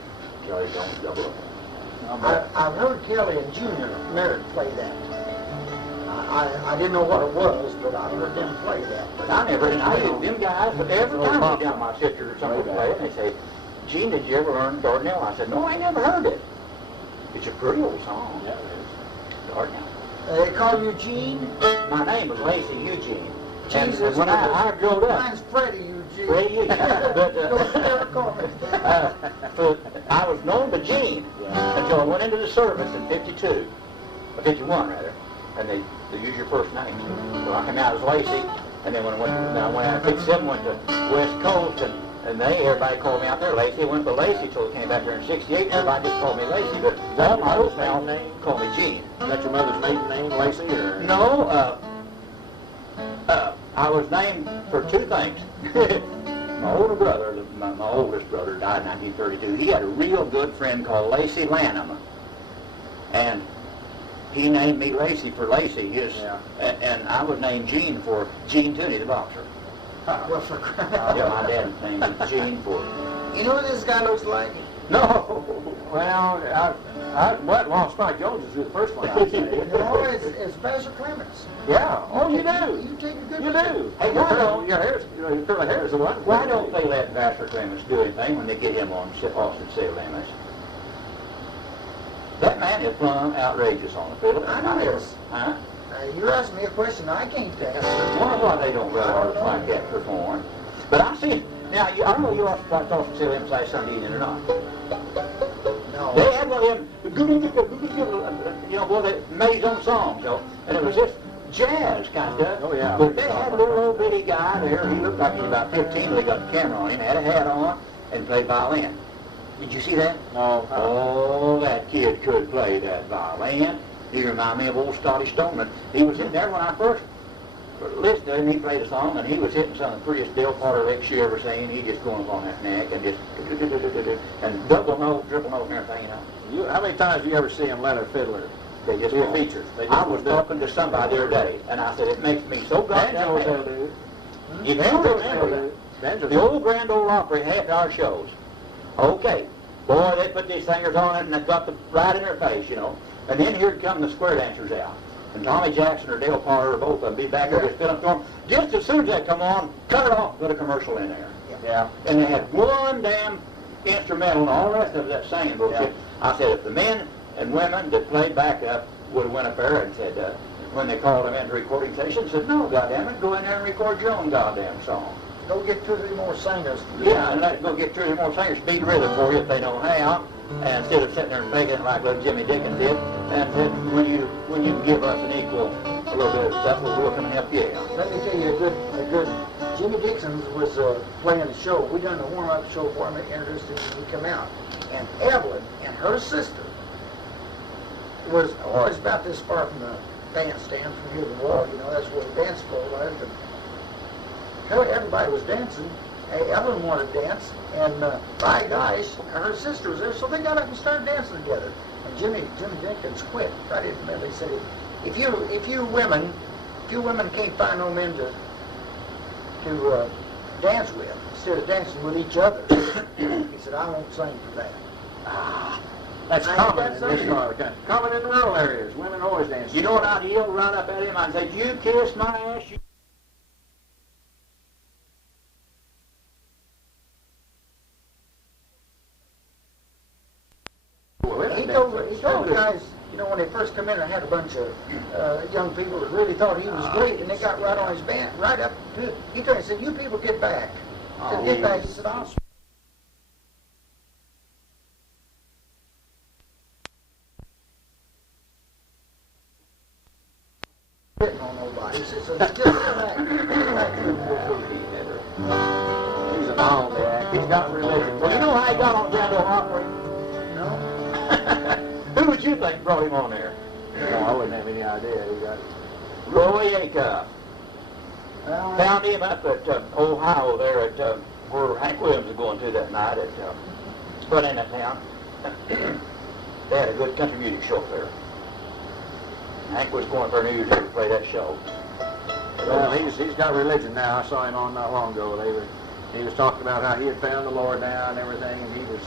Kelly don't double up. I've heard Kelly and Junior Merritt play that. I didn't know what it was, but I heard them play that. But I never, and I did, them guys, but every time they down my sister or somebody play it, they say, Gene, did you ever learn Dardanelle? I said, no, I never heard it. It's a pretty old song. Yeah, it is. Dardanelle. They call you Gene? My name was Lacey Eugene. Jesus, and when I grew up, mine's Freddie Eugene. Freddie Eugene. But I was known to Gene until I went into the service in 52, or 51 rather, and they use your first name. So I came out as Lacey, and then when I went out in 57, went to West Coast, and everybody called me out there Lacey. Went to Lacey till we came back there in 68, and everybody just called me Lacey. But all my old pals called me Gene. Is that your mother's maiden name, Lacey, or? No, I was named for two things. My older brother, my oldest brother, died in 1932. He had a real good friend called Lacey Lanham, and he named me Lacey for Lacey. And I was named Gene for Gene Tooney, the boxer. Well, for crying. Yeah, my dad named me Gene for. You know what this guy looks like? No. Well, well, Spike Jones is the first one I'd say. No, it's Pastor Clements. Yeah. Oh, you do. You take a good You look. do. Hey, why don't your hair's, your curly hair is the one. Why don't they let Pastor Clements do anything when they get him on Austin City Limits? That man is plumb outrageous on the fiddle. I know this. Huh? You're asking me a question I can't answer. Wonder why they don't let artists like that perform. But I've seen, now, I don't know if you watched Austin City Limits last Sunday evening or not. No. They had one of them, you know, boy, they made his own songs, you know, and it was just jazz kind of. Oh, yeah. But they had a little old bitty guy there. He looked like he was about 15. They got the camera on him, had a hat on, and played violin. Did you see that? No. Oh, that kid could play that violin. He reminded me of old Scotty Stoneman. He was in there when I first listened to him. He played a song, and he was hitting some of the prettiest Bill Potter licks you ever seen. He just going up on that neck and just and double note, triple note, and everything, you know. How many times do you ever see him let a fiddler? They just do features. I was talking to somebody the other day, and I said, it makes me so goddamn happy. You can't remember the old Grand Ole Opry half-hour shows. Okay, boy, they put these singers on it, and they got the right in their face, you know. And then here come the square dancers out. And Tommy Jackson or Dale Potter or both of them be back there just filling for them. Just as soon as they come on, cut it off, put a commercial in there. Yeah. And they had one damn instrumental and all the rest of that singing bullshit. Yeah. I said, if the men and women that played backup would have went up there and said, when they called them into recording sessions, said, no, goddamn it, go in there and record your own goddamn song. Go get 2 or 3 more singers. Yeah, and go get 2 or 3 more singers, beat rhythm for you if they know how. And instead of sitting there and faking it like little Jimmy Dickens did, and then when you can give us an equal, a little bit of stuff, we'll come and help you out. Let me tell you a good Jimmy Dixon was playing the show. We done a warm-up show for him, introduced him, and he come out. And Evelyn and her sister was always about this far from the bandstand from here to the wall, you know, that's where the dance floor was. And everybody was dancing. Evelyn wanted to dance, and by gosh, her sister was there, so they got up and started dancing together. And Jimmy Jenkins quit right in the middle. He said, if you women can't find no men to dance with, instead of dancing with each other, he said, I won't sing for that. That's common in this part of the country. Common in the rural areas. Women always dance. You know what I'd yell right up at him? I'd say, you kiss my ass, you... He told the guys, you know, when they first come in, I had a bunch of young people that really thought he was great, and they got right on his band, right up to it. He told me, he said, you people get back. He said, get back. He said, I'll... ...hitting on nobody. He said, so just get back. He's an all-day actor. He's got religion. Well, you know how he got on Grand Ole Opry? No? Who would you think brought him on there? No, I wouldn't have any idea. He got Roy Acuff. Well, Found him up at Ohio there at where Hank Williams was going to that night at Spud in that town. They had a good country music show there. Hank was going for New Year's Eve to play that show. Well, he's got religion now. I saw him on not long ago. He was talking about how he had found the Lord now and everything, and he was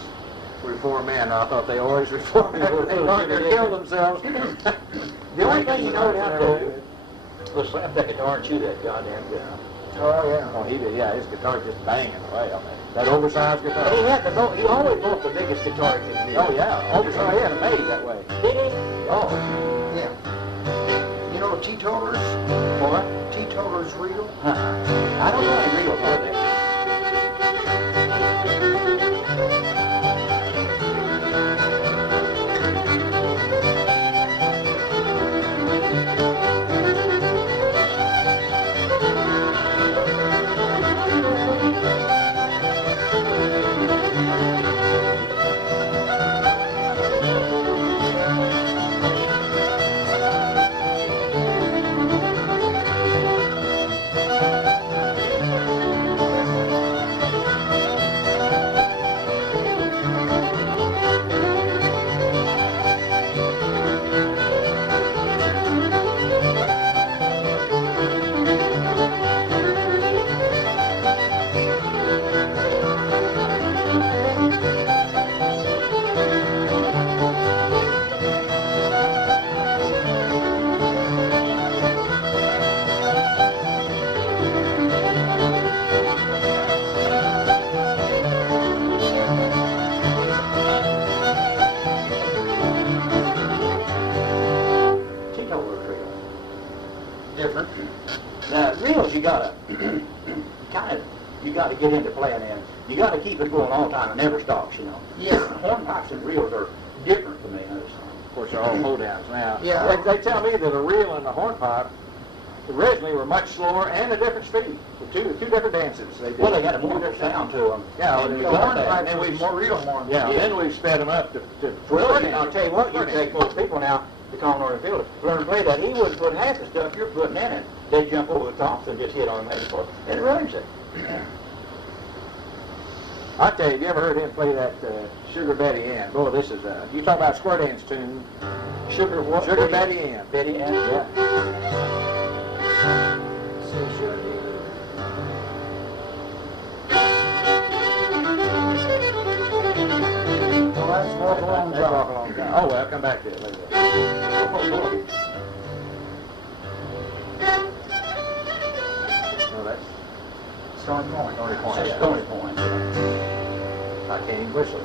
a reformed man. I thought they always reformed after they learned to kill themselves. The only thing you know how to do was slap that guitar and chew that goddamn gun. oh, yeah. Oh, he did. Yeah, his guitar just banging away on that oversized guitar. He had he always bought the biggest guitar he could get. Oh yeah, oversized. He had it made that way. Did he? Oh. Yeah. You know teetotalers? What? Teetotalers real? I don't know any real about that. Different. Now, reels you gotta you gotta get into playing in. You gotta keep it going all the time. It never stops, you know. Yeah. Hornpipes and reels are different from the others. Of course, they're all hold-downs now. Yeah. They tell me that a reel and a hornpipe originally were much slower and a different speed. Two different dances. They did. Well, they had a more different sound to them. Yeah, And they you got got that. that. And then we more real more. Yeah, then we've sped them up to Well, I'll tell you what, you take most people now to call Northern Fielder, learn to play that. He wouldn't put half the stuff you're putting in it. They jump over the tops and just hit on the major and it runs it. I tell you, have you ever heard him play that Sugar Betty Ann? Boy, this is you talk about a square dance tune. Sugar what? Sugar Betty Ann. Betty Ann? Yeah. Well, that's walk along That's walk along time. Oh, well, I'll come back to it later. No, that's Stony Point. Stony Point. That's Yeah. Stony Point. I can't even whistle.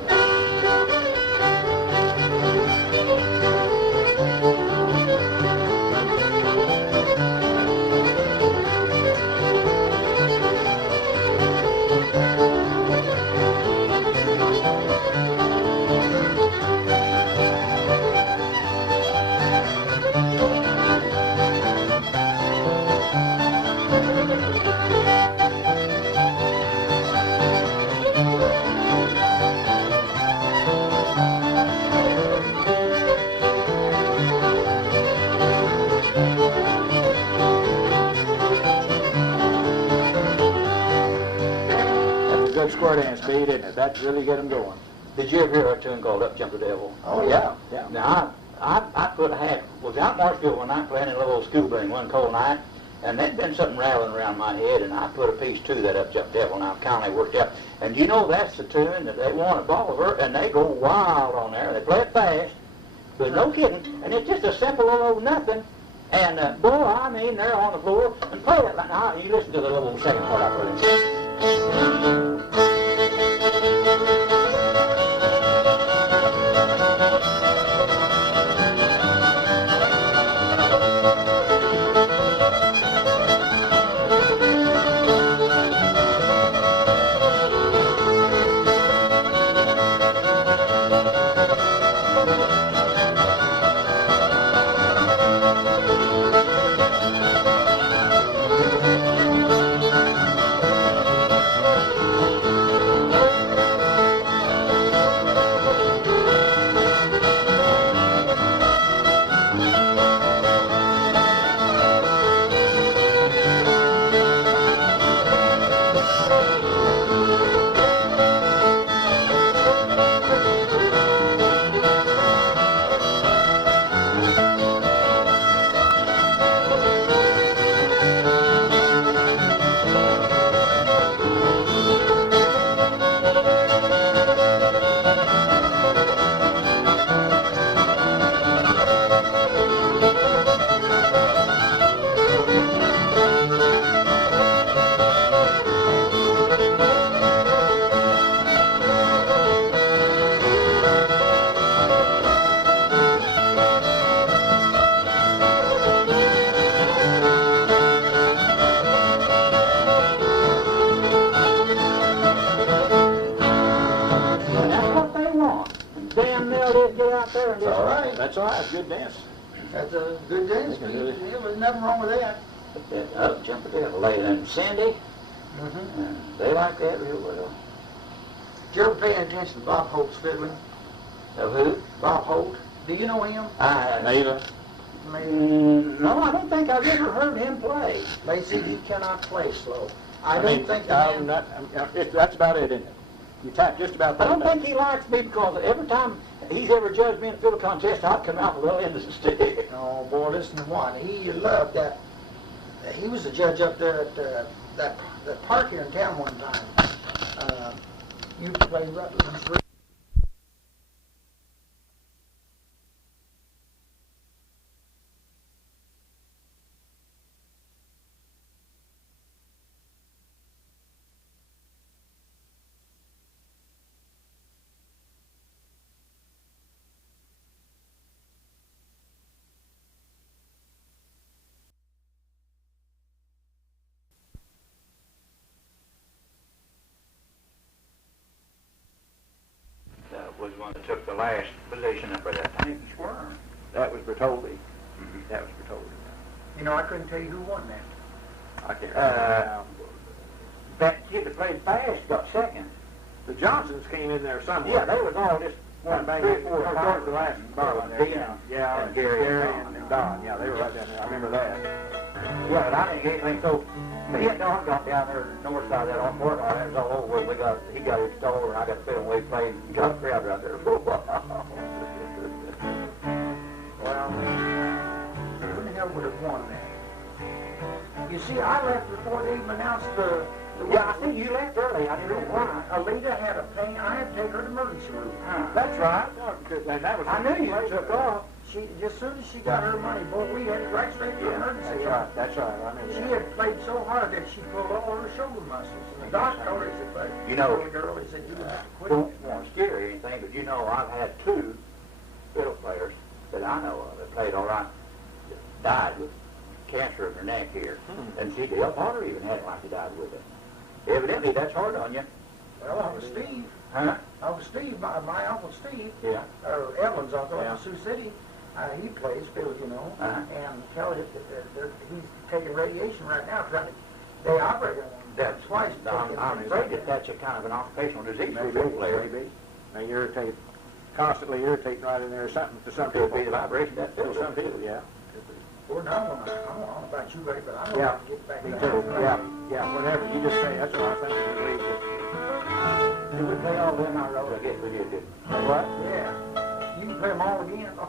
Square dance beat, isn't it? That really get them going. Did you ever hear a tune called Up Jump the Devil? Oh, yeah. Yeah. Now, I put a half, was out in Marshfield one night playing in a little old school bring one cold night, and there'd been something rattling around my head, and I put a piece to that Up Jump Devil, and I finally worked out. And you know that's the tune that they want at Bolivar, and they go wild on there. They play it fast, but no kidding, and it's just a simple little old nothing. And boy, I mean, they're on the floor and play it like now. You listen to the little second part I put in. there and That's just all right. right. That's all right. It's good dance. That's a good dance. They can do it. There's nothing wrong with that. That up jumper devil lady and Cindy, they like that real well. Did you ever pay any attention to Bob Holt's fiddling? Of who? Bob Holt. Do you know him? Neva. No, I don't think I've ever heard him play. Lacey, he cannot play slow. I mean, don't think the man... That's about it, isn't it? You tap just about I that. don't think he likes me because every time he's ever judged me in a fiddle contest, I'd come out with a little end of the stick. Oh, boy, listen to one. He loved that. He was a judge up there at that park here in town one time. You play Rutland's Was one that took the last position up for that tank squirm. That was Bertoldi. That was Bertoldi. You know, I couldn't tell you who won that. I can't remember. That kid that played fast got second. The Johnsons came in there somewhere. Yeah, they was all just One bang, 3 or 4 or 5 the last bar on there. Yeah, and Gary and Don. Yeah, they were right down there. I remember that. Yeah, but I didn't get anything. So me and Don got down there north side of that on Fort Hall. It was all over with. He got his store, and I got to fit him away playing. And got a crowd right there for a while. Well, who the hell would have won that? You see, I left before they even announced the Yeah, I think you left early. I didn't know why. Alita had a pain. I had to take her to emergency room. That's right. And that was I knew you took off. She, as soon as she got her money, boy, we had to right straight to Yeah, emergency that's room. right. That's right. I remember She that. had played so hard that she pulled all her shoulder muscles. And the doctor told her, he said, but You know, little girl, he said, you have to quit. Don't want to scare you or anything, but you know I've had 2 fiddle players that I know of that played all right that died with cancer of their neck here. And see, Dale Potter even had it like he died with it. Evidently, that's hard on you. Well, Uncle Steve, Huh? Uncle Steve, my Uncle Steve, Yeah. or Evelyn's uncle Yeah. in Sioux City, he plays fiddle, you know, and Kelly, he's taking radiation right now. They operated on him That's twice. I'm afraid that that's a kind of an occupational disease for a Maybe, fiddle player. maybe. Now, irritate, constantly irritating right in there or something to some Could people. be the vibration of that To fiddle. some people, yeah. Well, now, I don't know about you, buddy, but I don't Yeah, want to get back me in too. there. Yeah, whenever. You just say, that's what I was thinking. You read it. Did we play all them I wrote? I guess we did, didn't we? What? Yeah. You can play them all again. No,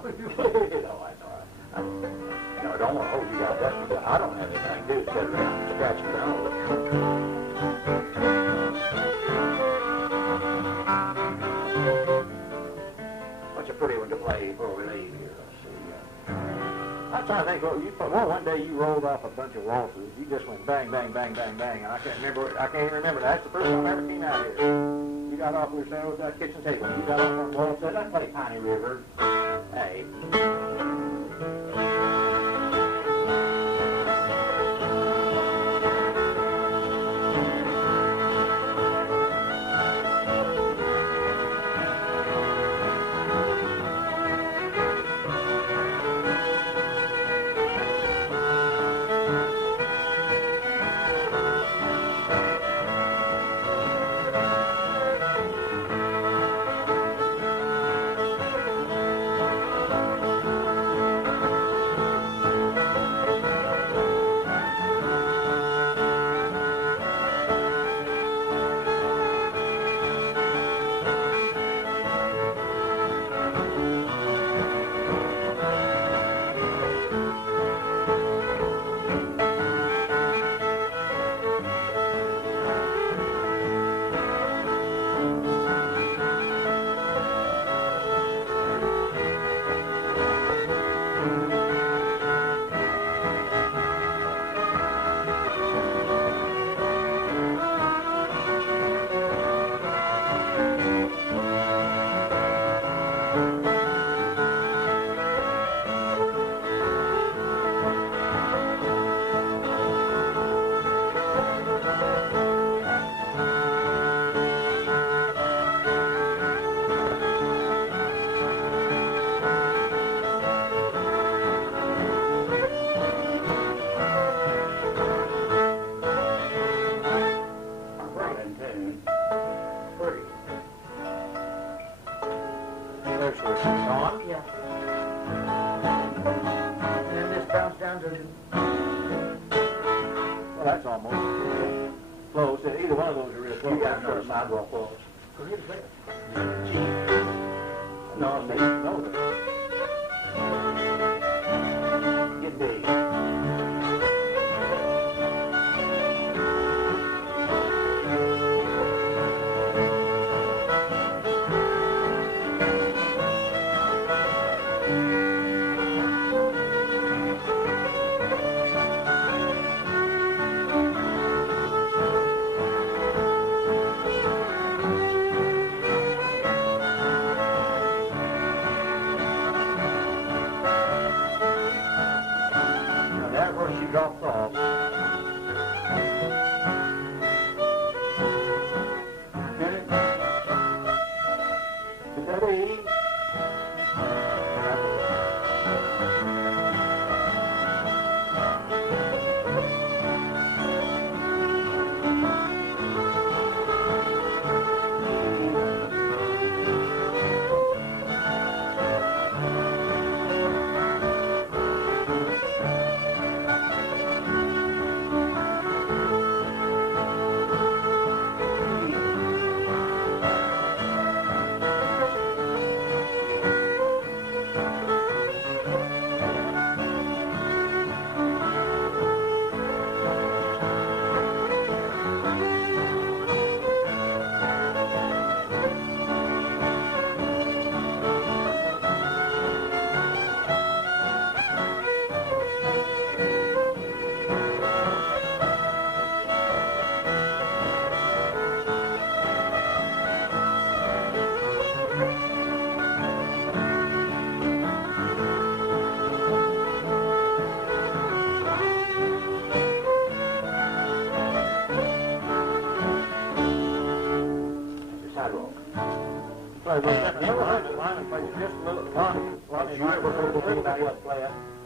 I don't want to hold you guys up because I don't have anything to do except sit around and scratch your nose. What's a pretty one to play before we leave here? Let's see. I'm trying to think. One day you rolled off a bunch of waltzes. You just went bang, bang, bang, bang, bang, and I can't even remember. That's the first time I ever came out here. You got off. We were standing with that kitchen table. You got off on waltz. Did I play Piney River? Hey. under the, Well, that's almost close. Either one of those are real close. You got another sidewalk close. Where's that? No, it's No. get big. Drops off.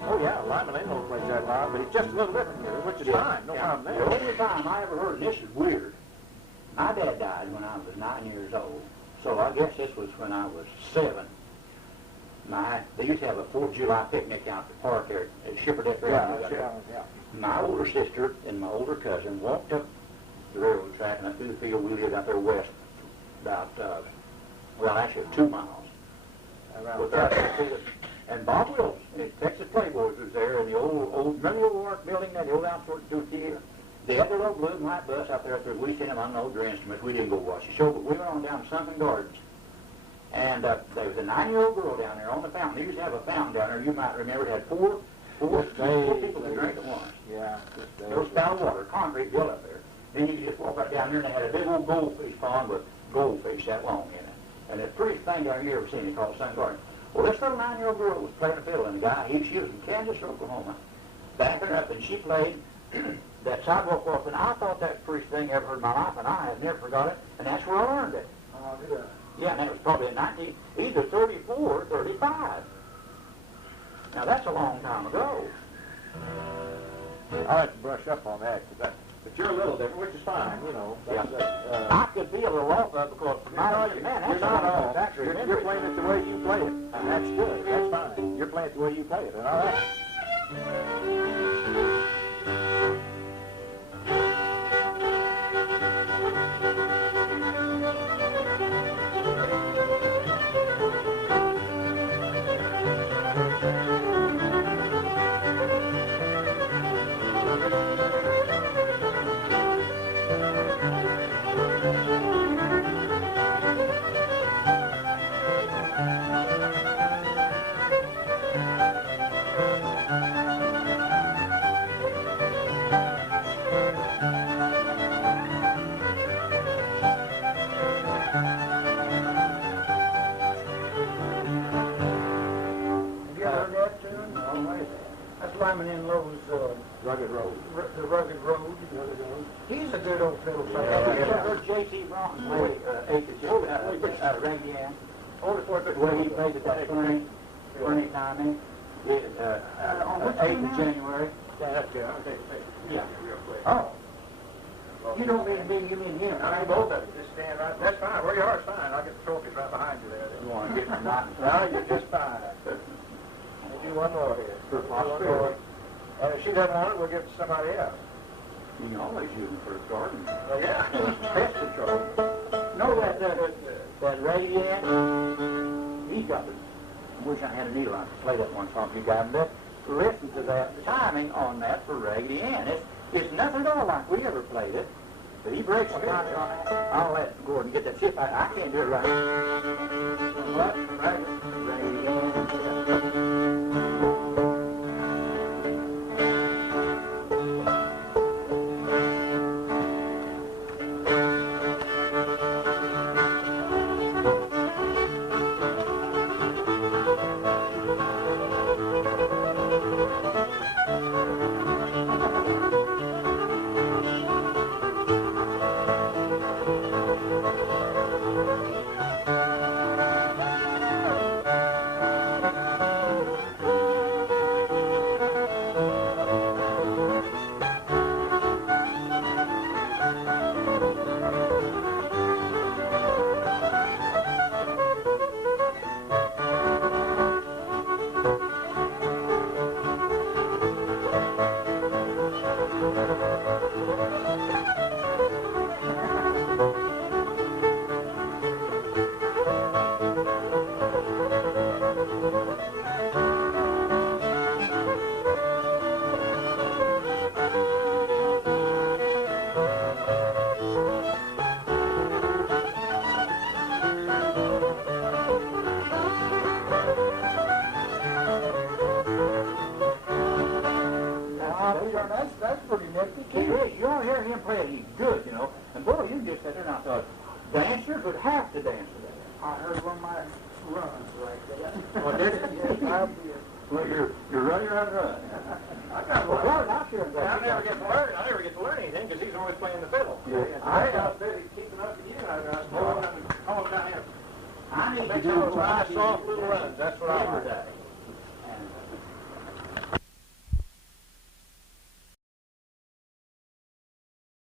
Oh yeah, Lyman ain't no place that loud, but it's just a little different here, which is fine, no problem there. The only time I ever heard, and this is weird, my dad died when I was 9 years old, so I guess this was when I was 7. They used to have a 4th of July picnic out at the park there at Shipperdeck Railroad. Yeah. My older sister and my older cousin walked up the railroad track and up through the field. We lived out there west, about, actually 2 miles. And Bob Wills, the Texas Playboys, was there, and the old, remember the old art building there, the old outdoor theater? They had their little blue and white bus out there. We seen them unload their instruments. We didn't go watch the show, but we went on down to Sunken Gardens. And there was a 9-year-old girl down there on the fountain. They used to have a fountain down there. You might remember it had four people that drank at once. Yeah. There was spout of water, concrete built up there. Then you could just walk right down there, and they had a big old goldfish pond with goldfish that long in it. And the prettiest thing down here you ever seen is called Sunken Garden. Well, this little 9-year-old girl was playing a fiddle, and the guy, she was from Kansas, Oklahoma, backing her up, and she played that sidewalk walk, and I thought that was the prettiest thing I ever heard in my life, and I have never forgot it, and that's where I learned it. Yeah, and that was probably in either 34 or 35. Now, that's a long time ago. I like to brush up on that, but you're a little different, which is fine, you know. I could be a little off of it because you're not off. You're playing it the way you play it, and that's good. That's fine. You're playing it the way you play it, and all right. Rugged Road. The Rugged Road. He's a good old fiddle player. I heard J.T. Broughton play Rangian. The way he played at that Fernie timing. 8th of January. Yeah. Oh. You don't mean you mean him. I mean both of you. Just stand right. That's fine. Where you are is fine. I'll get the trophies right behind you there. You want to get them out? No, you're just fine. We'll do one more here. For posterity. If she doesn't want it, we'll give it to somebody else. You can always use them for a garden. Oh, yeah. Pest control. Know that radiant? He's got the, I wish I had a needle. I could play that one song for you guys, but listen to that timing on that for Raggedy Ann. It's nothing at all like we ever played it. But he breaks the timing on that. I'll let Gordon get that chip. I can't do it right. What? Raggedy Ann. That's pretty nifty. You ought to hear him play it. He's good, you know. And boy, you just sat there and I thought, dancers would have to dance to that. I heard one of my runs right there. Well, did it? I did. Well, you're running around and running. I never get to learn anything because he's always playing the fiddle. Yeah. I was busy keeping up with you. I was going down here. I need to Make do those what I nice, do soft little runs. That's what I every like. day.